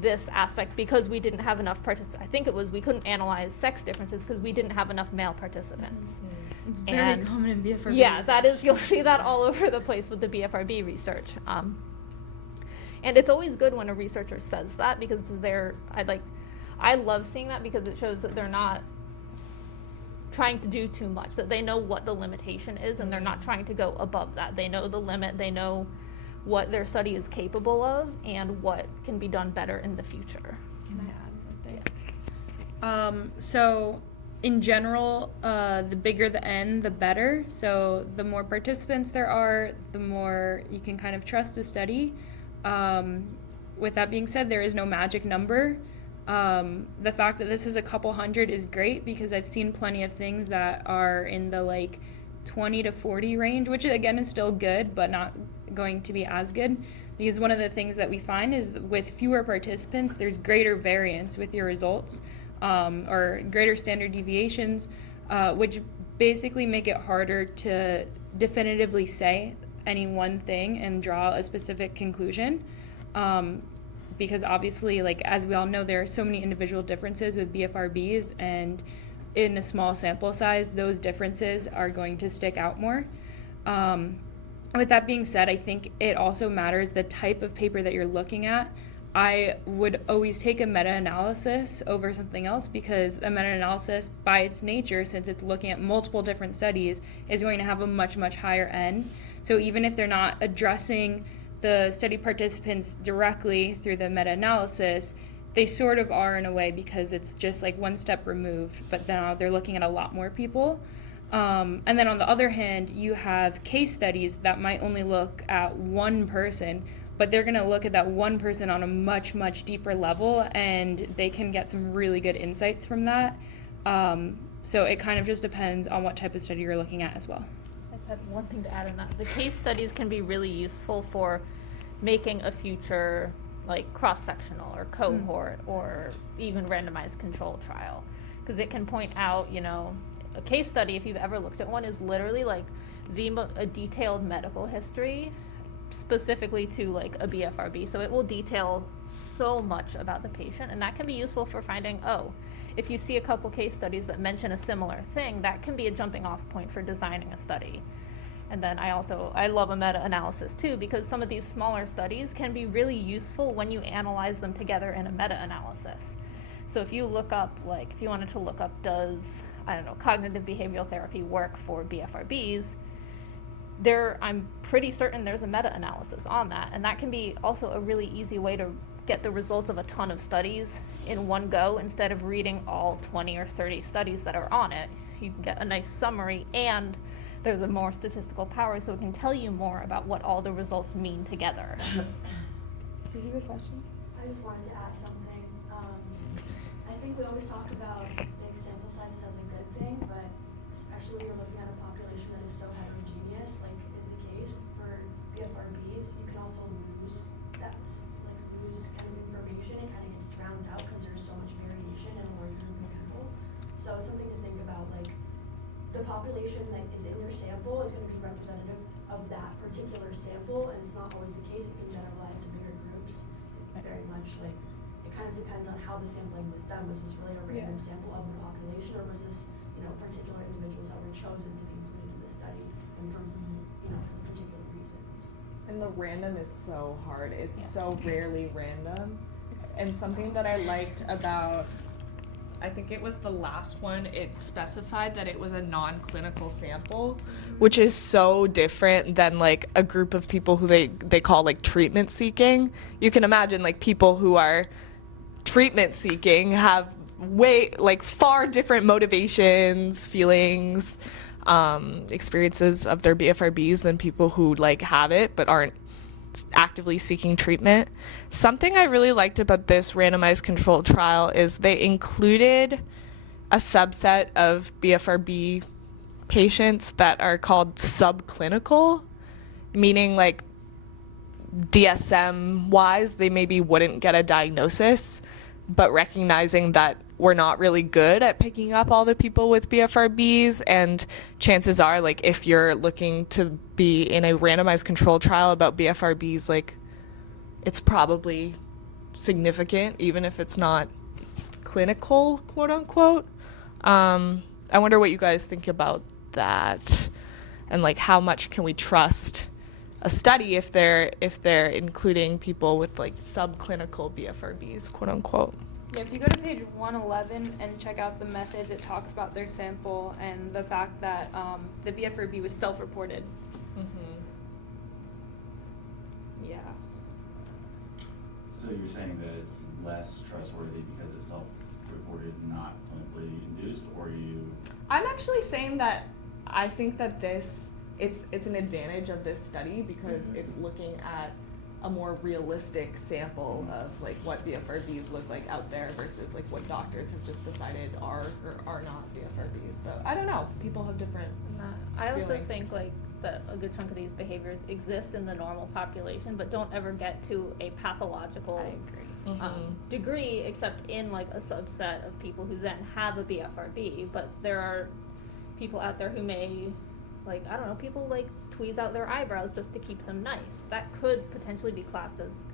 this aspect because we didn't have enough participants. I think it was we couldn't analyze sex differences because we didn't have enough male participants. Mm-hmm. It's very common in BFRB. Yeah, that is, you'll see that all over the place with the BFRB research. And it's always good when a researcher says that, because I love seeing that, because it shows that they're not trying to do too much, that they know what the limitation is and they're not trying to go above that. They know the limit, they know what their study is capable of and what can be done better in the future. Can I add right there? So in general, the bigger the N, the better. So the more participants there are, the more you can kind of trust a study. With that being said, there is no magic number. The fact that this is a couple hundred is great, because I've seen plenty of things that are in the like 20 to 40 range, which again is still good, but not going to be as good, because one of the things that we find is that with fewer participants, there's greater variance with your results, or greater standard deviations, which basically make it harder to definitively say any one thing and draw a specific conclusion, because obviously, like, as we all know, there are so many individual differences with BFRBs, and in a small sample size, those differences are going to stick out more. With that being said, I think it also matters the type of paper that you're looking at. I would always take a meta-analysis over something else, because a meta-analysis, by its nature, since it's looking at multiple different studies, is going to have a much, much higher N. So even if they're not addressing the study participants directly through the meta-analysis, they sort of are in a way, because it's just like one step removed, but now they're looking at a lot more people. And then on the other hand, you have case studies that might only look at one person, but they're going to look at that one person on a much, much deeper level, and they can get some really good insights from that. So it kind of just depends on what type of study you're looking at as well. I just had one thing to add on that. The case studies can be really useful for making a future, like, cross-sectional or cohort or even randomized control trial, because it can point out, you know, a case study, if you've ever looked at one, is literally like a detailed medical history specifically to like a BFRB. So it will detail so much about the patient, and that can be useful for finding, oh, if you see a couple case studies that mention a similar thing, that can be a jumping off point for designing a study. And then I love a meta-analysis too, because some of these smaller studies can be really useful when you analyze them together in a meta-analysis. So if you look up, like, if you wanted to look up, does, I don't know, cognitive behavioral therapy work for BFRBs, I'm pretty certain there's a meta-analysis on that, and that can be also a really easy way to get the results of a ton of studies in one go, instead of reading all 20 or 30 studies that are on it. You can get a nice summary, and there's a more statistical power, so it can tell you more about what all the results mean together. Did you have a question? I just wanted to add something. I think we always talk about big sample sizes as a good thing, but especially when you're looking at a population that is so heterogeneous, like is the case for BFRBs, you can also lose kind of information. It kind of gets drowned out because there's so much variation in a larger group of people. So it's something to think about, like the population that is in your sample is going to be representative of that particular sample, and it's not always the case. It can generalize to bigger groups. Very much like it kind of depends on how the sampling was done. Was this really a random sample of the population, or was this, you know, particular individuals that were chosen to be included in the study and for particular reasons? And the random is so hard. It's so rarely random. And something that I liked about, I think it was the last one, it specified that it was a non-clinical sample, which is so different than like a group of people who they call like treatment seeking. You can imagine like people who are treatment seeking have far different motivations, feelings, experiences of their BFRBs than people who like have it but aren't actively seeking treatment. Something I really liked about this randomized controlled trial is they included a subset of BFRB patients that are called subclinical, meaning like DSM wise they maybe wouldn't get a diagnosis, but recognizing that we're not really good at picking up all the people with BFRBs, and chances are, like, if you're looking to be in a randomized control trial about BFRBs, like, it's probably significant, even if it's not clinical, quote unquote. I wonder what you guys think about that, and like how much can we trust a study if they're including people with like subclinical BFRBs, quote unquote. Yeah, if you go to page 111 and check out the methods, it talks about their sample and the fact that the BFRB was self-reported. Mm-hmm. Yeah. So you're saying that it's less trustworthy because it's self-reported, not clinically induced, or you? I'm actually saying that I think that it's an advantage of this study because it's looking at a more realistic sample of like what BFRBs look like out there versus like what doctors have just decided are or are not BFRBs. But I don't know. People have different I also feelings. think like that a good chunk of these behaviors exist in the normal population, but don't ever get to a pathological degree, except in like a subset of people who then have a BFRB. But there are people out there who may, like, I don't know, people like tweeze out their eyebrows just to keep them nice. That could potentially be classed as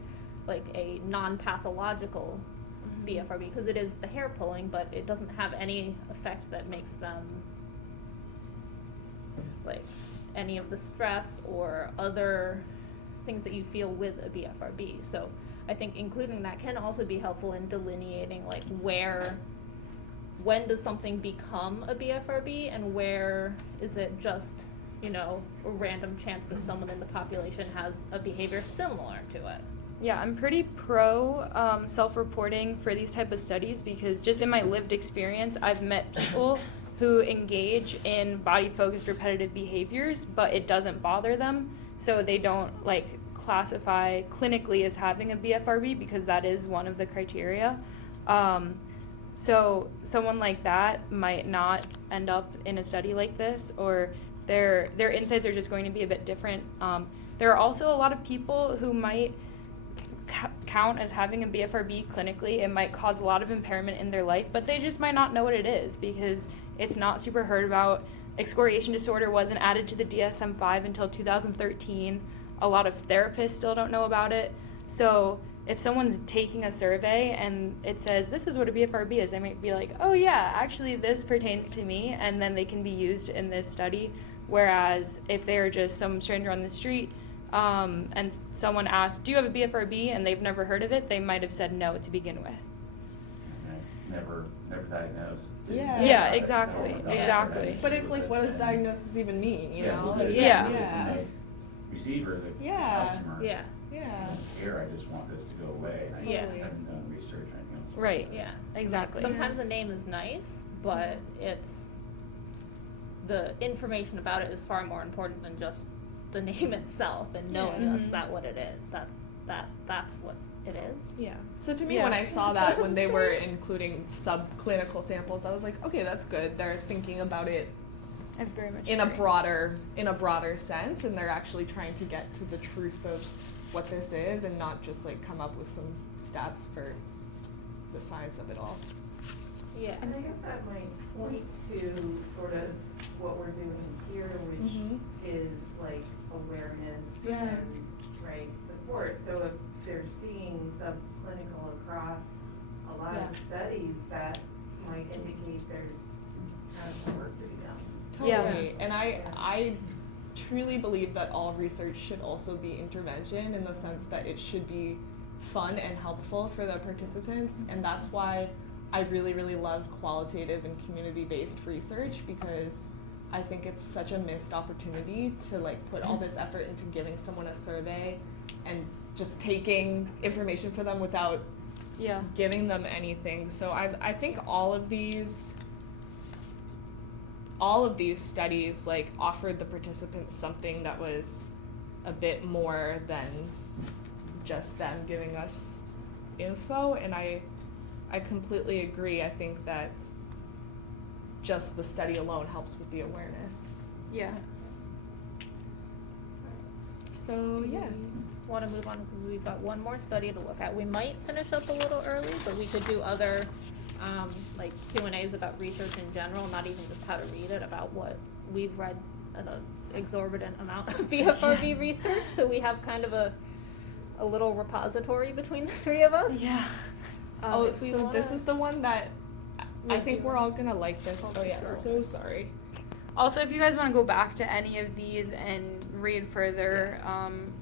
like a non-pathological BFRB because it is the hair pulling, but it doesn't have any effect that makes them like any of the stress or other things that you feel with a BFRB. So I think including that can also be helpful in delineating like when does something become a BFRB and where is it just, you know, a random chance that someone in the population has a behavior similar to it. Yeah, I'm pretty pro self-reporting for these type of studies because just in my lived experience, I've met people who engage in body-focused repetitive behaviors, but it doesn't bother them, so they don't like classify clinically as having a BFRB because that is one of the criteria. So someone like that might not end up in a study like this, or their insights are just going to be a bit different. There are also a lot of people who might count as having a BFRB clinically. It might cause a lot of impairment in their life, but they just might not know what it is because it's not super heard about. Excoriation disorder wasn't added to the DSM-5 until 2013. A lot of therapists still don't know about it. So if someone's taking a survey and it says, this is what a BFRB is, they might be like, oh yeah, actually this pertains to me, and then they can be used in this study. Whereas if they're just some stranger on the street and someone asks, do you have a BFRB, and they've never heard of it, they might have said no to begin with. Never diagnosed. Yeah. Yeah, exactly. But it's like, what does diagnosis even mean, you know? Because Yeah. the receiver, the customer. Yeah. Yeah. Here, I just want this to go away. And I Yeah. haven't done research or anything else. Right. Yeah. Exactly. Sometimes the name is nice, but it's the information about it is far more important than just the name itself and knowing that's that what it is. That's what it is. Yeah. So to me, Yeah. when I saw that, when they were including subclinical samples, I was like, okay, that's good. They're thinking about it I very much in a agree. broader sense, and they're actually trying to get to the truth of what this is, and not just like come up with some stats for the science of it all. Yeah. And I guess that might point to sort of what we're doing here, which is like awareness and right support. So if they're seeing subclinical across a lot of studies, that might indicate there's kind of some work to be done. Totally. And I truly believe that all research should also be intervention in the sense that it should be fun and helpful for the participants, and that's why I really, really love qualitative and community-based research, because I think it's such a missed opportunity to like put all this effort into giving someone a survey and just taking information for them without Yeah. giving them anything. So I think all of these studies like offered the participants something that was a bit more than just them giving us info, and I completely agree. I think that just the study alone helps with the awareness. Yeah. So yeah. Want to move on because we've got one more study to look at. We might finish up a little early, but we could do other like Q&As about research in general, not even just how to read it, about what we've read an exorbitant amount of BFRB research. So we have kind of a little repository between the three of us. Yeah. So this is the one that I think we're all gonna like this. Oh, Oh yeah, sure. so sorry. Also, if you guys want to go back to any of these and read further,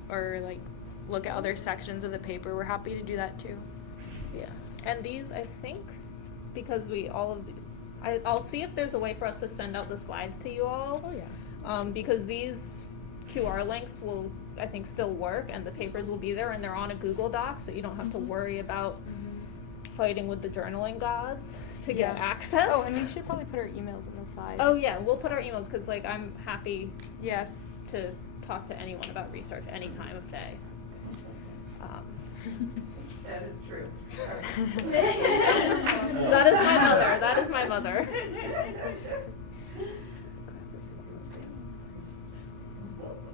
or like look at other sections of the paper, we're happy to do that too. Yeah, and these, I think, because I'll see if there's a way for us to send out the slides to you all. Oh yeah. Because these QR links will, I think, still work, and the papers will be there, and they're on a Google Doc, so you don't have to worry about fighting with the journaling gods to get access. Oh, and we should probably put our emails in the slides. Oh yeah, we'll put our emails, because like I'm happy Yeah. to talk to anyone about research any time of day. That is true. That is my mother. That is my mother.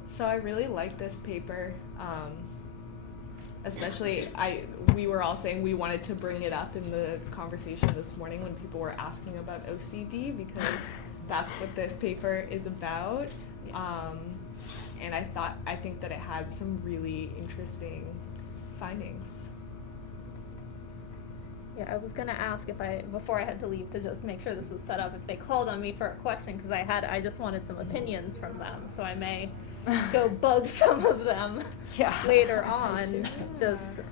So I really like this paper. Especially, we were all saying we wanted to bring it up in the conversation this morning when people were asking about OCD, because that's what this paper is about. And I think that it had some really interesting findings. Yeah, I was gonna ask before I had to leave, to just make sure this was set up, if they called on me for a question, because I just wanted some opinions from them, so I may go bug some of them later on.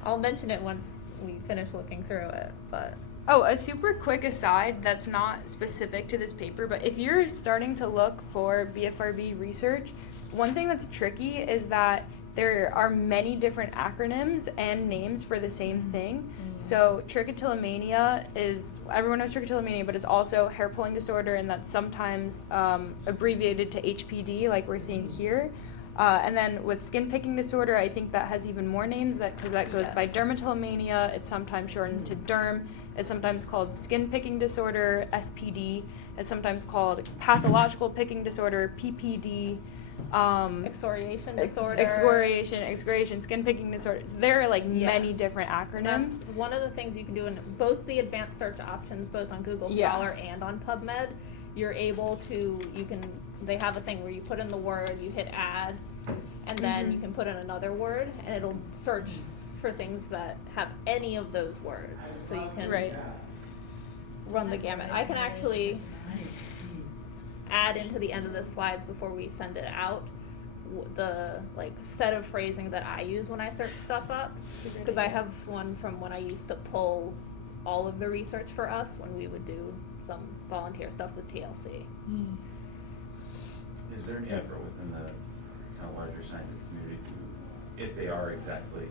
I'll mention it once we finish looking through it, but. Oh, a super quick aside that's not specific to this paper, but if you're starting to look for BFRB research, one thing that's tricky is that there are many different acronyms and names for the same thing. So trichotillomania everyone knows trichotillomania, but it's also hair pulling disorder, and that's sometimes abbreviated to HPD, like we're seeing here. And then with skin picking disorder, I think that has even more names, because that goes by dermatillomania. It's sometimes shortened to derm. It's sometimes called skin picking disorder, SPD. It's sometimes called pathological picking disorder, PPD. Excoriation disorder. Excoriation, skin picking disorders. There are like many different acronyms. That's one of the things you can do in both the advanced search options, both on Google Scholar and on PubMed. You're able to, they have a thing where you put in the word, you hit add, and then you can put in another word, and it'll search for things that have any of those words. So you can run the gamut. I can actually add into the end of the slides before we send it out the set of phrasing that I use when I search stuff up, because I have one from when I used to pull all of the research for us when we would do some volunteer stuff with TLC. Is there any effort within the kind of larger scientific community to, if they are exactly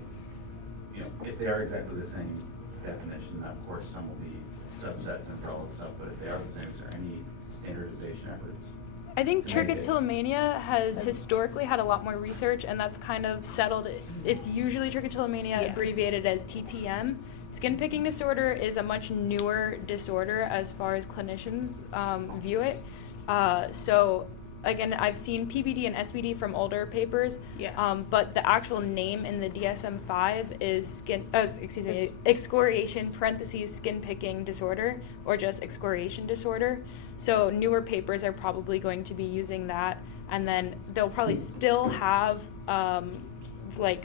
the same definition, of course some will be subsets and for all this stuff, but if they are the same, is there any standardization efforts? I think trichotillomania has historically had a lot more research, and that's kind of settled. It's usually trichotillomania abbreviated as TTM. Skin picking disorder is a much newer disorder as far as clinicians view it. So again, I've seen PPD and SBD from older papers, but the actual name in the DSM-5 is excoriation parentheses skin picking disorder, or just excoriation disorder. So newer papers are probably going to be using that, and then they'll probably still have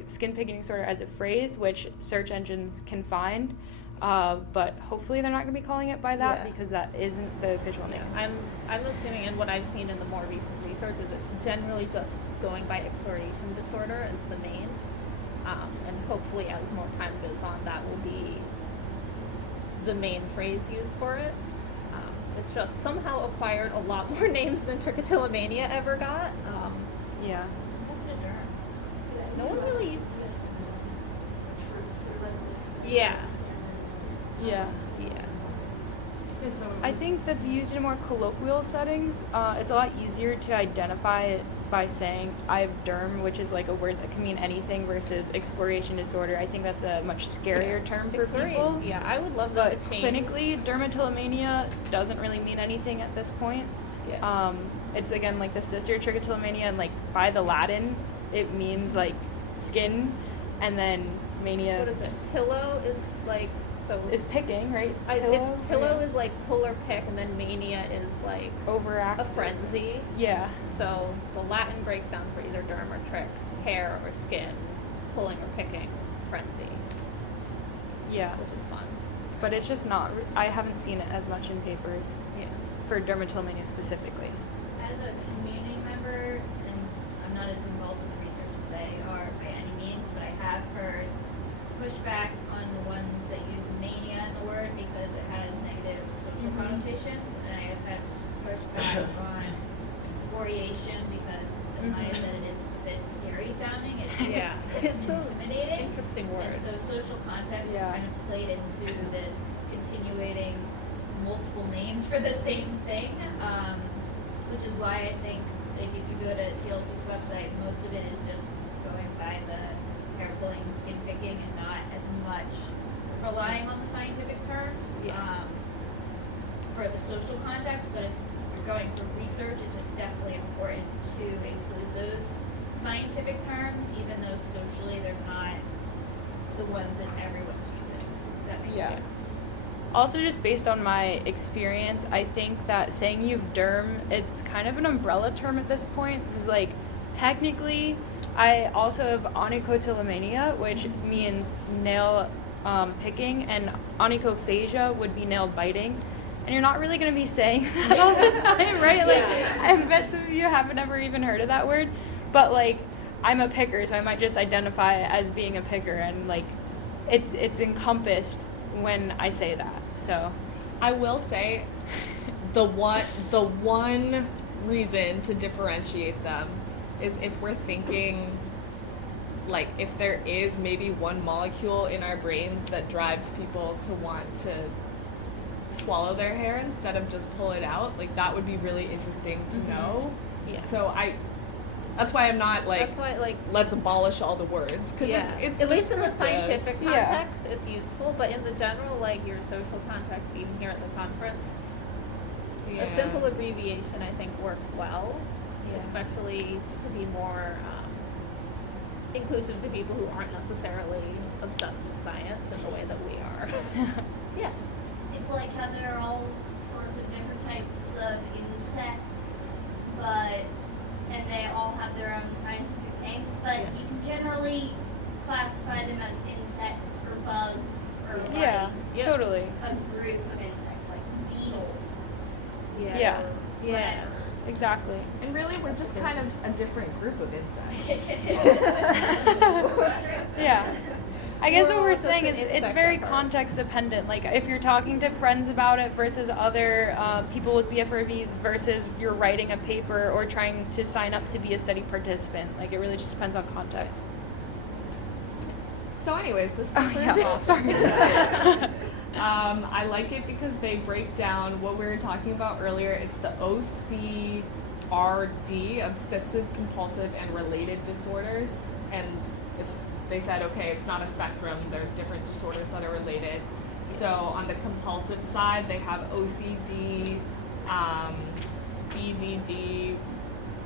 skin picking disorder as a phrase, which search engines can find, but hopefully they're not going to be calling it by that, because that isn't the official name. I'm assuming, and what I've seen in the more recent research is it's generally just going by excoriation disorder as the main, and hopefully as more time goes on, that will be the main phrase used for it. It's just somehow acquired a lot more names than trichotillomania ever got. No one really. Yeah. Yeah. I think that's used in more colloquial settings. It's a lot easier to identify it by saying I have derm, which is like a word that can mean anything, versus excoriation disorder. I think that's a much scarier term for people. Yeah, I would love that But to change. clinically, dermatillomania doesn't really mean anything at this point. Yeah. It's again like the sister trichotillomania, and like by the Latin, it means like skin, and then mania. What is it? Tillo is like so. Is picking, right? Tillo is like pull or pick, and then mania is like overactive. a frenzy. Yeah. So the Latin breaks down for either derm or trick, hair or skin, pulling or picking, frenzy. Yeah. Which is fun. But it's just not. I haven't seen it as much in papers. Yeah. For dermatillomania specifically. As a community member, and I'm not as involved in the research as they are by any means, but I have heard pushback on the ones that use mania in the word because it has negative social connotations, and I have had pushback on excoriation because, as Maya said, it is a bit scary sounding. It's It's so intimidating. interesting word. And so social context is kind of played into this continuating multiple names for the same thing, which is why I think like if you go to TLC's website, most of it is just going by the hair pulling, skin picking, and not as much relying on the scientific terms for the social context. But if you're going for research, it's definitely important to include those scientific terms, even though socially they're not the ones that everyone's using. That makes sense. Also, just based on my experience, I think that saying you've derm, it's kind of an umbrella term at this point, because like technically I also have onychotillomania, which means nail picking, and onychophagia would be nail biting. And you're not really going to be saying that all the time, right? Like, I bet some of you haven't ever even heard of that word, but like, I'm a picker, so I might just identify as being a picker, and like, it's encompassed when I say that. So I will say the one reason to differentiate them is if we're thinking like if there is maybe one molecule in our brains that drives people to want to swallow their hair instead of just pull it out, like that would be really interesting to know. Yeah. So that's why I'm not like, that's why like let's abolish all the words, because it's at least in the descriptive. scientific context it's useful, but in the general like your social context, even here at the conference, a simple abbreviation I think works well, especially to be more inclusive to people who aren't necessarily obsessed with science in the way that we are. Yeah. It's like how there are all sorts of different types of insects, and they all have their own scientific names, but you can generally classify them as insects or bugs or like totally a group of insects like beetles. Yeah. Whatever. Exactly. And really, we're just kind of a different group of insects. Yeah. I guess what we're just saying an is it's insect very lover. context dependent. Like if you're talking to friends about it versus other people with BFRBs versus you're writing a paper or trying to sign up to be a study participant. Like it really just depends on context. So anyways, this Sorry. I like it because they break down what we were talking about earlier. It's the OCRD, obsessive compulsive and related disorders, and they said, okay, it's not a spectrum, there's different disorders that are related. So on the compulsive side, they have OCD, BDD,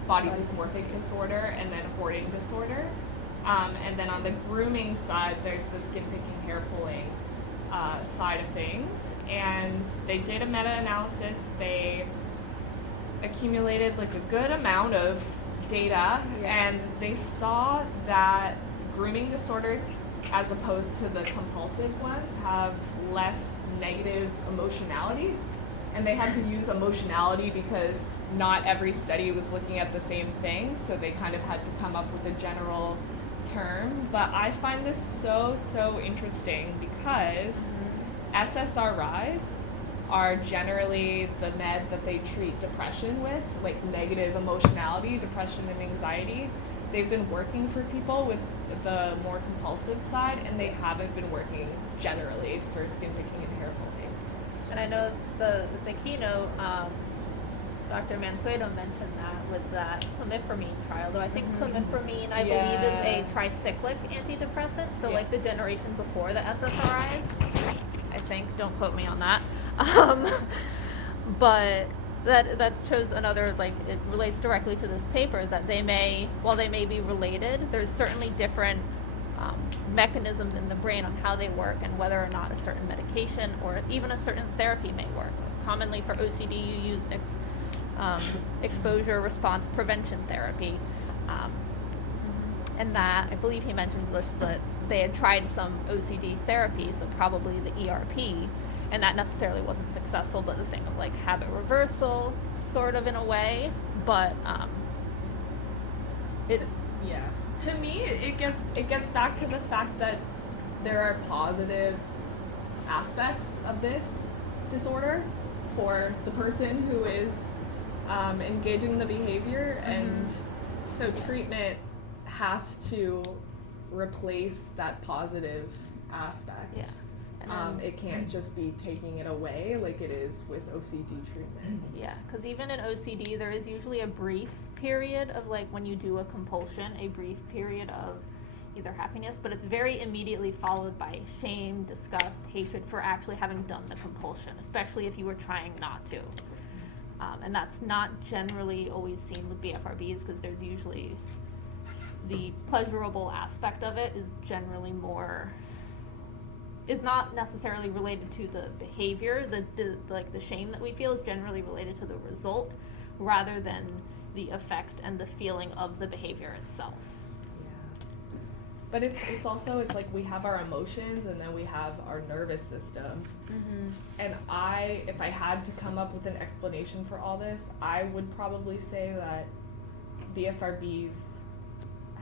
body dysmorphic disorder, and then hoarding disorder. And then on the grooming side, there's the skin picking, hair pulling side of things. And they did a meta-analysis. They accumulated like a good amount of data, and they saw that grooming disorders, as opposed to the compulsive ones, have less negative emotionality. And they had to use emotionality because not every study was looking at the same thing, so they kind of had to come up with a general term. But I find this so interesting because SSRIs are generally the med that they treat depression with, like negative emotionality, depression and anxiety. they've been working for people with the more compulsive side, and they haven't been working generally for skin picking and hair pulling. And I know the keynote, Dr. Mansueto mentioned that with that clomipramine trial, though I think clomipramine, I believe, is a tricyclic antidepressant, so like the generation before the SSRIs, I think, don't quote me on that. But that shows another, like, it relates directly to this paper, that they may, while they may be related, there's certainly different mechanisms in the brain on how they work and whether or not a certain medication or even a certain therapy may work. Commonly for OCD, you use exposure response prevention therapy. And that, I believe he mentioned just that they had tried some OCD therapy, so probably the ERP, and that necessarily wasn't successful, but the thing of like habit reversal, sort of in a way, but To me, it gets back to the fact that there are positive aspects of this disorder for the person who is engaging in the behavior, and so treatment has to replace that positive aspect. Yeah. It can't just be taking it away like it is with OCD treatment. Yeah, because even in OCD, there is usually a brief period of, like, when you do a compulsion, a brief period of either happiness, but it's very immediately followed by shame, disgust, hatred for actually having done the compulsion, especially if you were trying not to. And that's not generally always seen with BFRBs, because there's usually the pleasurable aspect of it is generally more, is not necessarily related to the behavior. The shame that we feel is generally related to the result rather than the effect and the feeling of the behavior itself. Yeah. But it's also, it's like we have our emotions and then we have our nervous system. And if I had to come up with an explanation for all this, I would probably say that BFRBs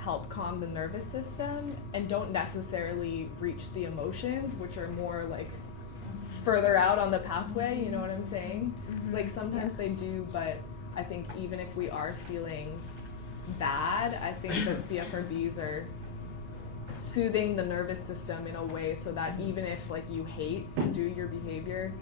help calm the nervous system and don't necessarily reach the emotions, which are more like further out on the pathway, you know what I'm saying? Like sometimes they do, but I think even if we are feeling bad, I think that BFRBs are soothing the nervous system in a way so that even if like you hate to do your behavior,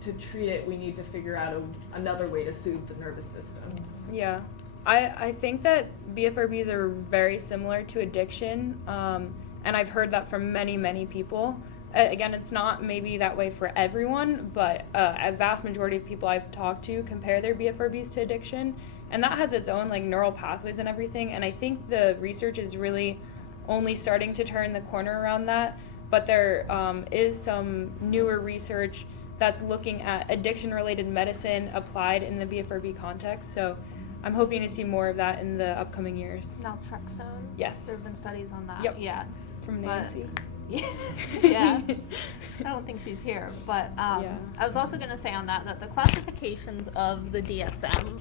to treat it, we need to figure out another way to soothe the nervous system. Yeah. I think that BFRBs are very similar to addiction, and I've heard that from many, many people. Again, it's not maybe that way for everyone, but a vast majority of people I've talked to compare their BFRBs to addiction, and that has its own like neural pathways and everything, and I think the research is really only starting to turn the corner around that, but there is some newer research that's looking at addiction-related medicine applied in the BFRB context, so I'm hoping to see more of that in the upcoming years. Naltrexone? Yes. There have been studies on that. Yep. Yeah. From Nancy. Yeah. I don't think she's here, but I was also going to say on that the classifications of the DSM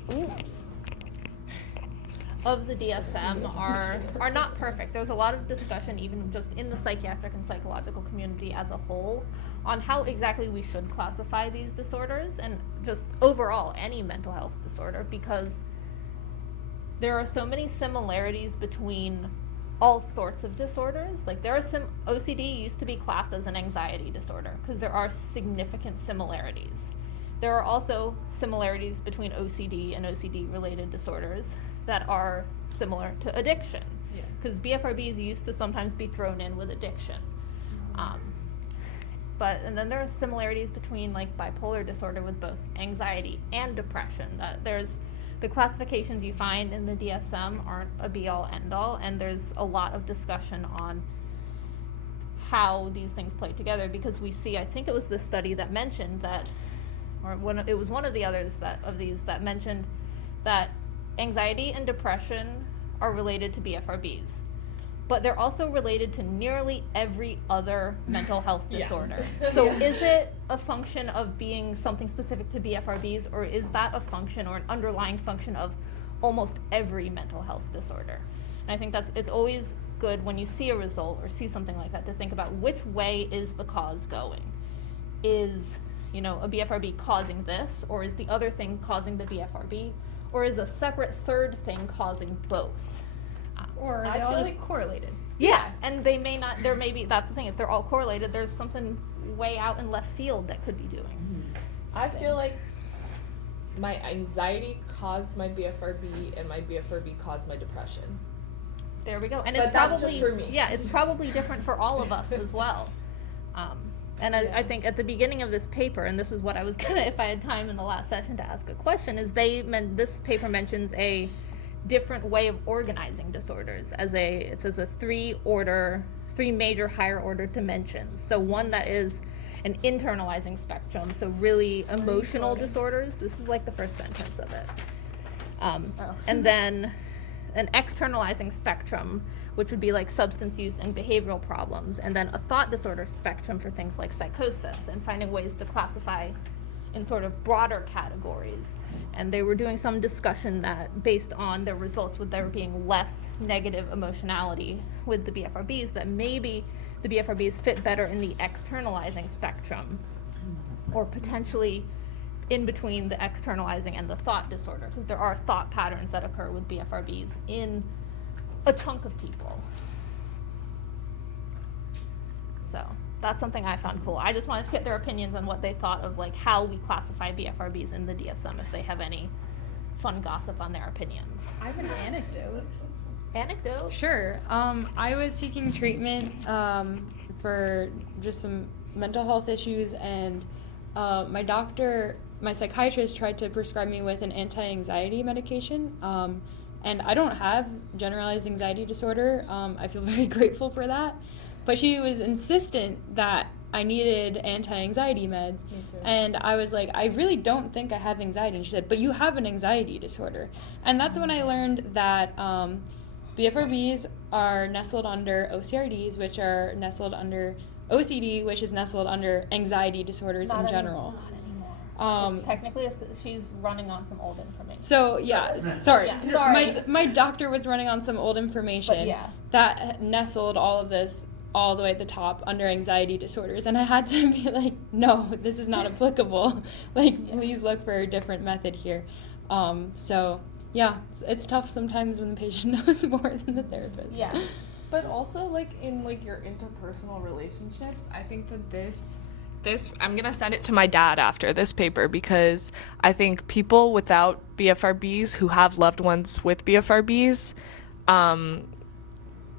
are not perfect. There's a lot of discussion, even just in the psychiatric and psychological community as a whole, on how exactly we should classify these disorders and just overall any mental health disorder, because there are so many similarities between all sorts of disorders. Like there are OCD used to be classed as an anxiety disorder because there are significant similarities. There are also similarities between OCD and OCD related disorders that are similar to addiction, because BFRBs used to sometimes be thrown in with addiction. And then there are similarities between like bipolar disorder with both anxiety and depression. That there's the classifications you find in the DSM aren't a be-all, end-all, and there's a lot of discussion on how these things play together, because we see, I think it was this study that mentioned that, it was one of the others of these that mentioned that anxiety and depression are related to BFRBs, but they're also related to nearly every other mental health disorder. So is it a function of being something specific to BFRBs, or is that a function or an underlying function of almost every mental health disorder? And I think it's always good when you see a result or see something like that to think about which way is the cause going. Is, a BFRB causing this, or is the other thing causing the BFRB, or is a separate third thing causing both? Or are I they all feel just like- correlated? Yeah, and they may not, there may be, that's the thing, if they're all correlated, there's something way out in left field that could be doing. I feel like my anxiety caused my BFRB and my BFRB caused my depression. There we go. And But it's that's probably, just for me. yeah, it's probably different for all of us as well. And I think at the beginning of this paper, and this is what I was gonna, if I had time in the last session to ask a question, is this paper mentions a different way of organizing disorders it says a three major higher order dimensions. So one that is an internalizing spectrum, so really emotional disorders. This is like the first sentence of it. And then an externalizing spectrum, which would be like substance use and behavioral problems, and then a thought disorder spectrum for things like psychosis, and finding ways to classify in sort of broader categories. And they were doing some discussion that based on their results with there being less negative emotionality with the BFRBs, that maybe the BFRBs fit better in the externalizing spectrum, or potentially in between the externalizing and the thought disorder, because there are thought patterns that occur with BFRBs in a chunk of people. So that's something I found cool. I just wanted to get their opinions on what they thought of like how we classify BFRBs in the DSM, if they have any fun gossip on their opinions. I have an anecdote. Anecdote? Sure. I was seeking treatment for just some mental health issues, and my psychiatrist tried to prescribe me with an anti-anxiety medication. And I don't have generalized anxiety disorder. I feel very grateful for that. But she was insistent that I needed anti-anxiety meds. Me too. And I was like, I really don't think I have anxiety. And she said, but you have an anxiety disorder. And that's when I learned that BFRBs are nestled under OCRDs, which are nestled under OCD, which is nestled under anxiety disorders in general. It's technically, she's running on some old information. So yeah, sorry. Yeah, sorry. My doctor was running on some old information But yeah. that nestled all of this all the way at the top under anxiety disorders, and I had to be like, no, this is not applicable. Like, please look for a different method here. So yeah, it's tough sometimes when the patient knows more than the therapist. Yeah. But also, like, in, like, your interpersonal relationships, I think that this, I'm going to send it to my dad after this paper, because I think people without BFRBs who have loved ones with BFRBs,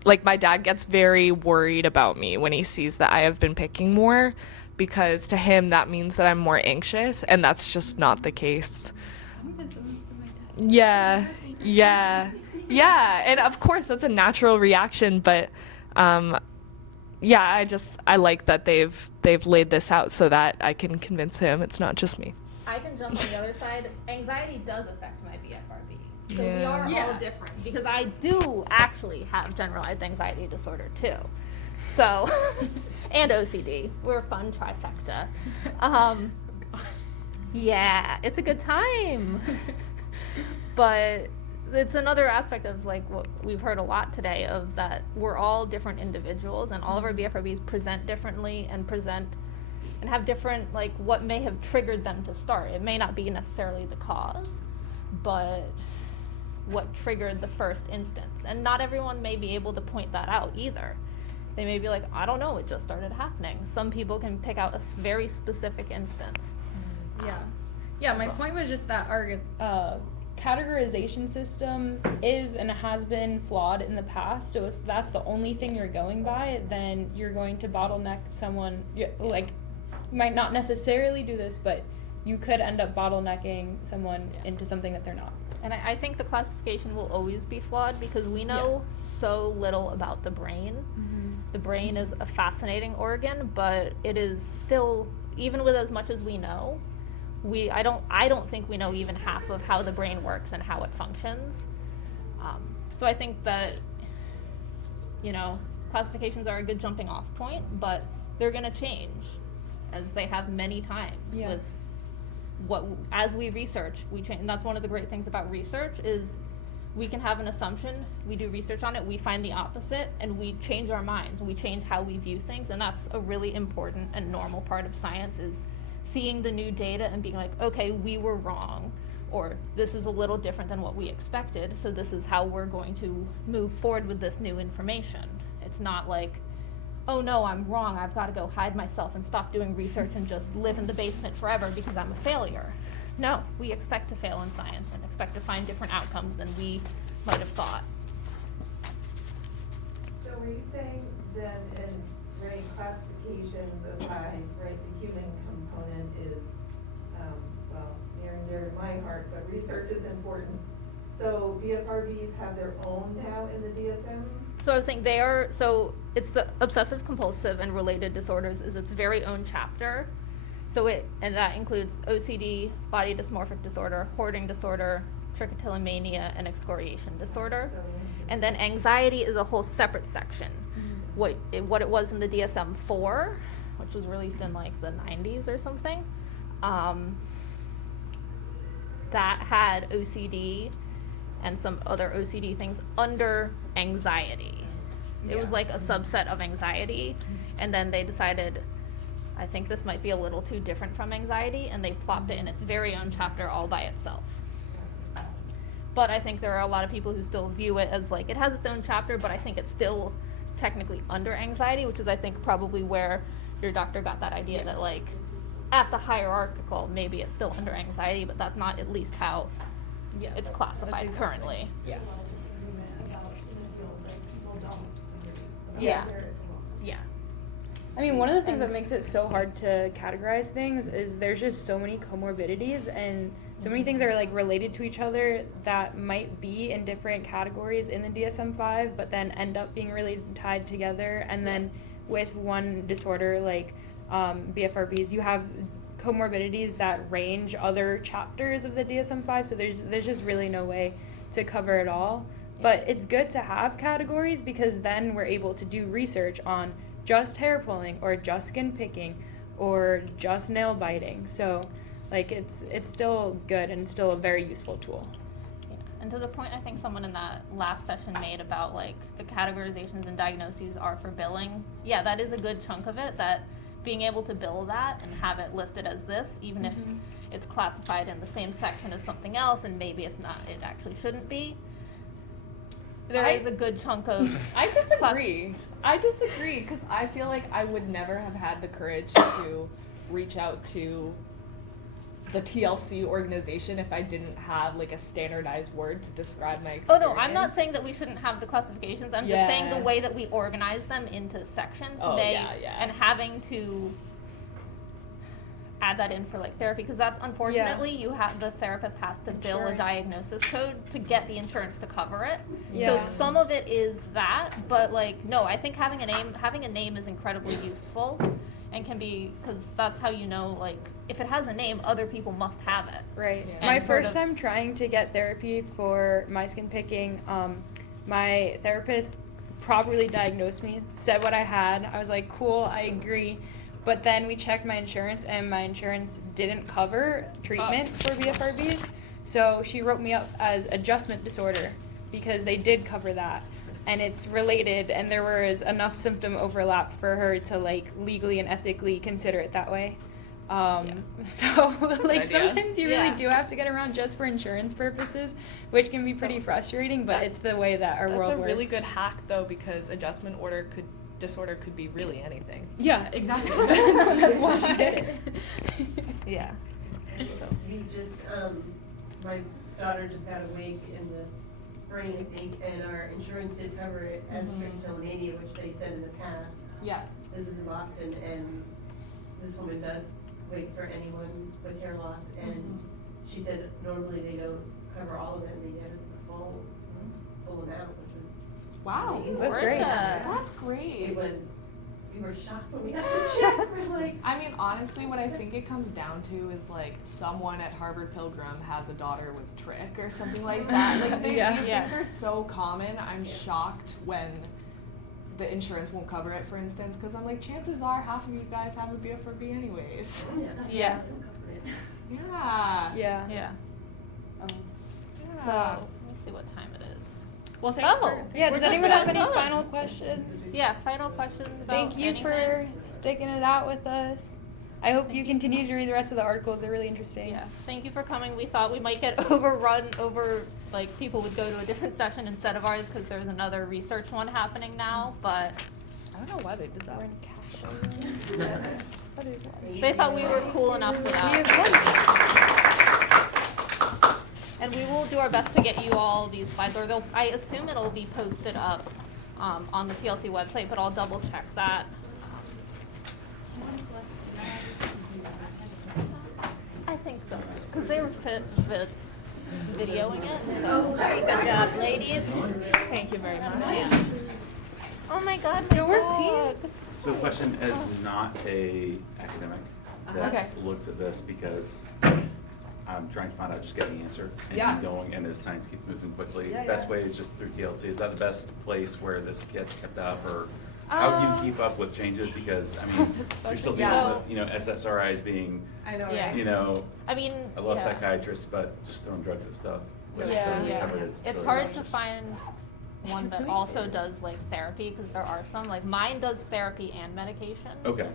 like, my dad gets very worried about me when he sees that I have been picking more, because to him that means that I'm more anxious, and that's just not the case. Yeah, and of course that's a natural reaction, but yeah, I like that they've laid this out so that I can convince him it's not just me. I can jump on the other side. Anxiety does affect my BFRB. So we Yeah. are all different, because I do actually have generalized anxiety disorder too. So, and OCD. We're a fun trifecta. Yeah, it's a good time. But it's another aspect of like what we've heard a lot today, of that we're all different individuals, and all of our BFRBs present differently and have different, like, what may have triggered them to start. It may not be necessarily the cause, but what triggered the first instance. And not everyone may be able to point that out either. They may be like, I don't know, it just started happening. Some people can pick out a very specific instance. Yeah, my point was just that our categorization system is and has been flawed in the past. So if that's the only thing you're going by, then you're going to bottleneck someone. Like, you might not necessarily do this, but you could end up bottlenecking someone into something that they're not. And I think the classification will always be flawed, because we know so little about the brain. Mm-hmm. The brain is a fascinating organ, but it is still, even with as much as we know, I don't think we know even half of how the brain works and how it functions. So I think that, classifications are a good jumping off point, but they're going to change, as they have many times. Yeah. With as we research, we change. And that's one of the great things about research, is we can have an assumption, we do research on it, we find the opposite, and we change our minds, we change how we view things. And that's a really important and normal part of science, is seeing the new data and being like, okay, we were wrong. or this is a little different than what we expected, so this is how we're going to move forward with this new information. It's not like, oh no, I'm wrong, I've got to go hide myself and stop doing research and just live in the basement forever because I'm a failure. No, we expect to fail in science and expect to find different outcomes than we might have thought. So were you saying then in classifications aside, right, the human component is, well, near and dear to my heart, but research is important. So BFRBs have their own now in the DSM? So I was saying so it's the obsessive compulsive and related disorders is its very own chapter. And that includes OCD, body dysmorphic disorder, hoarding disorder, trichotillomania, and excoriation disorder. And then anxiety is a whole separate section. What it was in the DSM-4, which was released in like the 90s or something, that had OCD and some other OCD things under anxiety. It was like a subset of anxiety, and then they decided, I think this might be a little too different from anxiety, and they plopped it in its very own chapter all by itself. But I think there are a lot of people who still view it as like, it has its own chapter, but I think it's still technically under anxiety, which is I think probably where your doctor got that idea that like, at the hierarchical, maybe it's still under anxiety, but that's not at least how it's classified currently. There's a lot of disagreement about in the field, like people don't. Yeah. Yeah. I mean, one of the things that makes it so hard to categorize things is there's just so many comorbidities and so many things that are like related to each other that might be in different categories in the DSM-5, but then end up being really tied together. And then with one disorder like BFRBs, you have comorbidities that range other chapters of the DSM-5, so there's just really no way to cover it all. But it's good to have categories because then we're able to do research on just hair pulling or just skin picking or just nail biting. So like it's still good and still a very useful tool. Yeah. And to the point I think someone in that last session made about like the categorizations and diagnoses are for billing. Yeah, that is a good chunk of it, that being able to bill that and have it listed as this, even if it's classified in the same section as something else and maybe it's not, it actually shouldn't be. There is a good chunk of I disagree because I feel like I would never have had the courage to reach out to the TLC organization if I didn't have like a standardized word to describe my experience. Oh no, I'm not saying that we shouldn't have the classifications. I'm just saying the way that we organize them into sections and having to add that in for like therapy, because that's unfortunately you have, the therapist has to bill a diagnosis code to get the insurance to cover it. So some of it is that, but like no, I think having a name is incredibly useful and can be, because that's how you know, like if it has a name, other people must have it. Right. And My first time trying to get therapy for my skin picking, my therapist properly diagnosed me, said what I had. I was like, cool, I agree. But then we checked my insurance, and my insurance didn't cover treatment for BFRBs. So she wrote me up as adjustment disorder because they did cover that. And it's related, and there was enough symptom overlap for her to like legally and ethically consider it that way. So like sometimes you really do have to get around just for insurance purposes, which can be pretty frustrating, but it's the way that our world works. That's a really good hack though, because adjustment disorder could be really anything. Yeah, exactly. That's why she did it. Yeah. We just, my daughter just had a wig in the spring, I think, and our insurance did cover it as trichotillomania, which they said in the past. Yeah. This was in Boston, and this woman does wigs for anyone with hair loss, and she said normally they don't cover all of it, they get us the full amount, which was wow. amazing. That's great. That's great. We were shocked when we got the check. We're like, I mean, honestly, what I think it comes down to is like someone at Harvard Pilgrim has a daughter with trick or something like that. Like these things are so common. I'm shocked when the insurance won't cover it, for instance, because I'm like, chances are half of you guys have a BFRB anyways. Yeah. Yeah. So let's see what time it is. Well, thanks for. Yeah, does anyone have any fun. final questions? Yeah, final questions about Thank you anything? for sticking it out with us. I hope you continue to read the rest of the articles. They're really interesting. Yeah, thank you for coming. We thought we might get overrun like people would go to a different session instead of ours because there's another research one happening now, but I don't know why they did that. they thought we were cool enough for that. And we will do our best to get you all these slides, or I assume it'll be posted up on the TLC website, but I'll double check that. I think so, because they were videoing it. So. Very good job, ladies. Thank you very much. Yes. Oh my God, my dog. So the question is not a academic that Okay. looks at this because I'm trying to find out, just get the answer and Yeah. keep going, and as science keeps moving quickly, Yeah, best yeah. way is just through TLC. Is that the best place where this gets kept up, or how do you keep up with changes? Because I mean, you're still dealing Yeah. with, you know, SSRIs being, I know, Yeah. right? you know, I mean, I love yeah. psychiatrists, but just throwing drugs at stuff. with Yeah, trying to yeah. recover is It's really hard to obnoxious. find one that also does like therapy, because there are some, like mine does therapy and medication. Okay.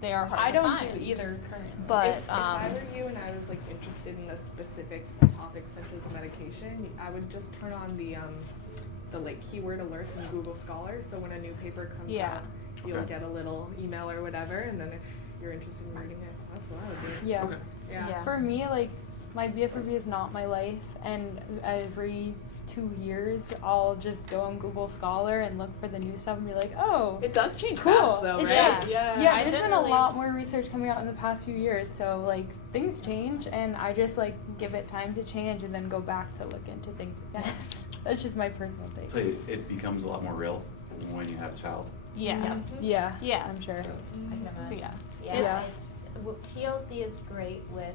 They are hard I to don't find. do either currently. But if I were you and I was like interested in a specific topic such as medication, I would just turn on the like keyword alerts in Google Scholar. So when a new paper comes Yeah. out, you'll Okay. get a little email or whatever, and then if you're interested in reading it, that's what I would do. Yeah. Okay. Yeah. For me, like, my BFRB is not my life, and every 2 years, I'll just go on Google Scholar and look for the new stuff and be like, oh, It does change cool. fast though, It right? does. Yeah. Yeah, I there's didn't been a really- lot more research coming out in the past few years, so like things change, and I just like give it time to change and then go back to look into things again. That's just my personal take. So it becomes a lot more real when you have a child. Yeah. Yeah, Yeah. I'm sure. So- I can So, imagine. yeah. Yeah. TLC is great with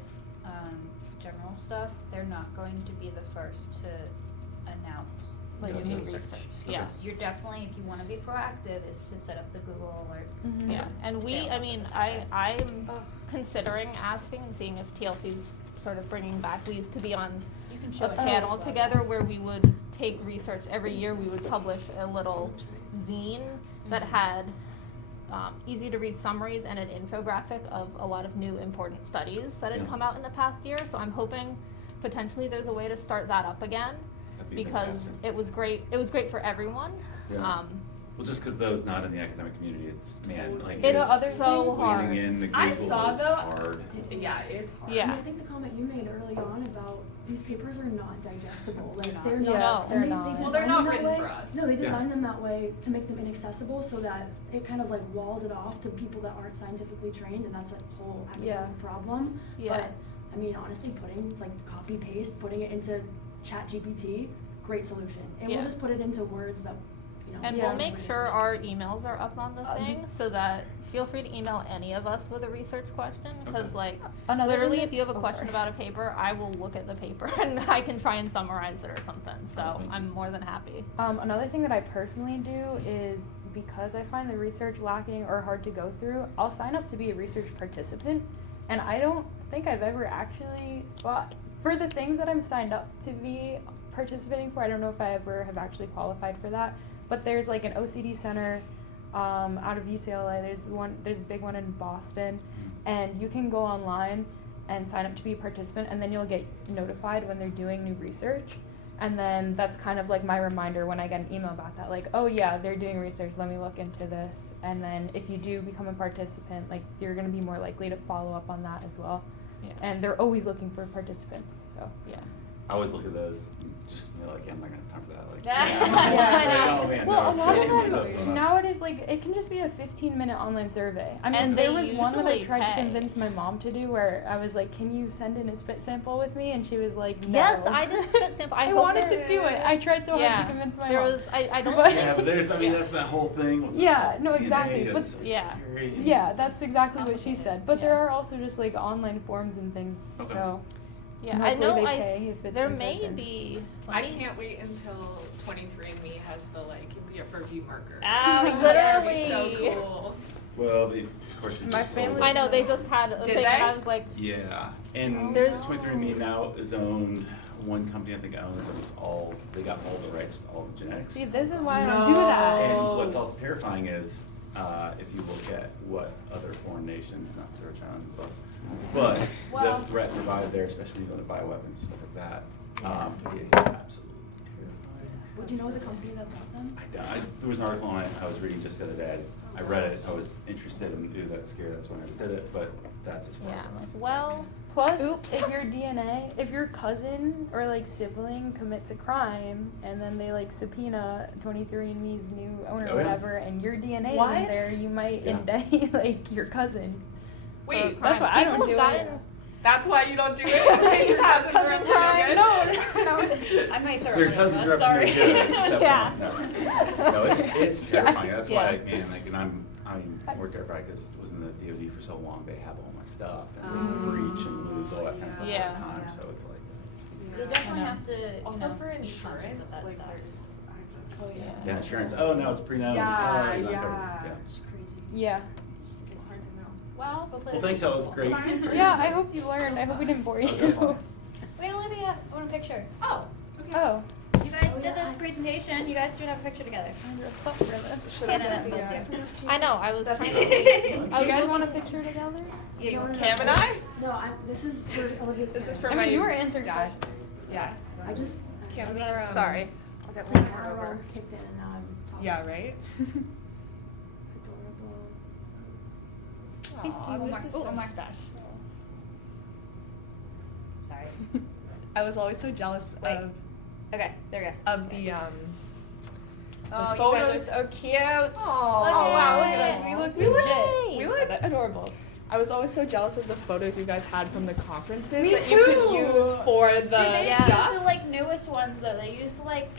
general stuff. They're not going to be the first to announce Like Gotcha. new research. research. Okay. Yeah. So you're definitely, if you want to be proactive, is to set up the Google alerts. Mhm. to Yeah, and stay we, on I top mean, of I, it. I'm considering asking and seeing if TLC's sort of bringing back, we used to be on You can a show it. panel together where we would take research, every year we would publish a little zine that had easy to read summaries and an infographic of a lot of new important studies that had Yeah. come out in the past year, so I'm hoping potentially there's a way to start that up again, That'd be because fantastic. it was great for everyone. Yeah. Well, just because those not in the academic community, it's, man, like, It's other so thing- hard. leaning in to I Google saw is though. hard. Yeah, it's hard. Yeah. I mean, I think the comment you made early on about these papers are not digestible. Like not. they're Yeah, not. they're and not. They Well, they're design not them that written way. for us. No, they Yeah. design them that way to make them inaccessible, so that it kind of like walls it off to people that aren't scientifically trained, and that's a whole academic Yeah. problem. Yeah. But I mean, honestly, putting like copy paste, putting it into ChatGPT, great solution. And Yeah. we'll just put it into words that you know. And Yeah. we'll make sure our emails are up on the Uh, thing, so that feel free to email any of us with a research question, because Okay. like, Another literally, thing if you have a that- oh, question sorry. about a paper, I will look at the paper and I can try and summarize it or something, so Okay. I'm more than happy. Another thing that I personally do is, because I find the research lacking or hard to go through, I'll sign up to be a research participant, and I don't think I've ever actually, well, for the things that I'm signed up to be participating for, I don't know if I ever have actually qualified for that, but there's like an OCD center out of UCLA, there's a big one in Boston, and you can go online and sign up to be a participant, and then you'll get notified when they're doing new research. And then that's kind of like my reminder when I get an email about that, like, oh yeah, they're doing research, let me look into this. And then if you do become a participant, like, you're gonna be more likely to follow up on that as well. Yeah. And they're always looking for participants, so. Yeah. I always look at those, and just be like, yeah, I'm not gonna have time for that. Like, Yeah. oh man, Well, no, a it's lot so of much stuff them, going on. nowadays, like, it can just be a 15-minute online survey. I mean, And there they was one that I usually tried to pay. convince my mom to do, where I was like, can you send in a spit sample with me? And she was like, no. Yes, I did spit sample. I hope wanted there- to do it. I tried so hard Yeah. to convince my There mom. was, I don't. But- Yeah, but there's, I mean, that's that whole thing. With Yeah, no, DNA, exactly, it's but- so Yeah. scary and Yeah, that's exactly what she said. But there Yeah. are also just like online forms and things. Okay. So Yeah, and I hopefully know. they pay if it's There in may person. be. I can't wait until 23andMe has the like BFRB marker. Ah, That'd be so literally. cool. Well, of course, it My just sold. family- I know they just had a Did thing. they? And I was like, Yeah, and There's- 23andMe now is owned. One company I think owns almost all. They got all the rights to all the genetics. See, this is why I don't do that. And what's also terrifying is if you look at what other foreign nations, not to throw China under the bus, but Well- the threat provided there, especially when you go to bioweapons, stuff like that, is absolutely terrifying. Do you know the company that bought them? There was an article on it I was reading just the other day. I read it, I was interested in, ooh, that's scary, that's when I did it, but that's as far as Yeah, I like, went. well, Plus, Oops. if your DNA, if your cousin or like sibling commits a crime and then they like subpoena 23andMe's new owner or Oh, yeah. whatever, and your DNA is What? in there, you might Yeah. indict like your cousin. Wait, That's why I don't People do have it. gotten- that's why you don't do it? In case your Yeah, cousins are up to no cousin good? time. I might throw So your it under cousins the are bus, up to no sorry. good, step Yeah. one. No, it's terrifying, that's why, Yeah. man, like, and I'm more terrified because I was in the DoD for so long, they have all my stuff, and breach and lose all that kind of stuff all Yeah. the time, so it's like, You definitely I know. have to, Also you know, for be conscious insurance, of that like stuff. there's, I just. yeah, insurance, oh, no, it's pre-known. Yeah, oh, you're not yeah. covered. It's crazy. Yeah. It's hard to know. Well, hopefully. Well, thanks, that was great. Yeah, I hope you learned. I hope we didn't bore you. That was fun. Wait, Olivia, I want a picture. Oh. Oh. You guys did this presentation, you guys should have a picture together. Should Hannah, have that been- loves you. I know, I was trying to Oh, you guys want a picture together? Cam and I? No, this is for Olivia's. This is parents. for I my mean, you were answering dad. questions. Yeah. I just. Cam's our, Sorry. I got my Adderall kicked in and now I'm talking. Yeah, right? Adorable. Thank Aw, you. this Mark. is Oh, so Mark. special. Sorry. I was always so jealous Wait. Okay, there we go. of the Oh, you photos. guys are so cute. Oh, wow, look at at us. us. We look We look, legit. we look adorable. I was always so jealous of the photos you guys had from the conferences Me that you could too. use for the Dude, they stuff. used the like newest ones though. They used like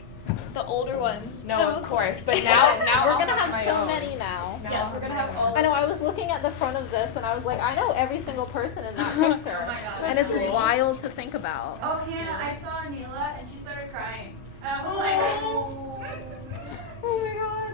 the older ones. No, That of was- course, but now We're I'll gonna have have my so own. many now. Now Yes, I'll we're gonna have have my all. own. I know, I was looking at the front of this and I was like, I know every single person in that picture. Oh my God, And it's that's cool. wild to think about. Oh, Hannah, I saw Anila and she started crying. And I was like, Oh my god.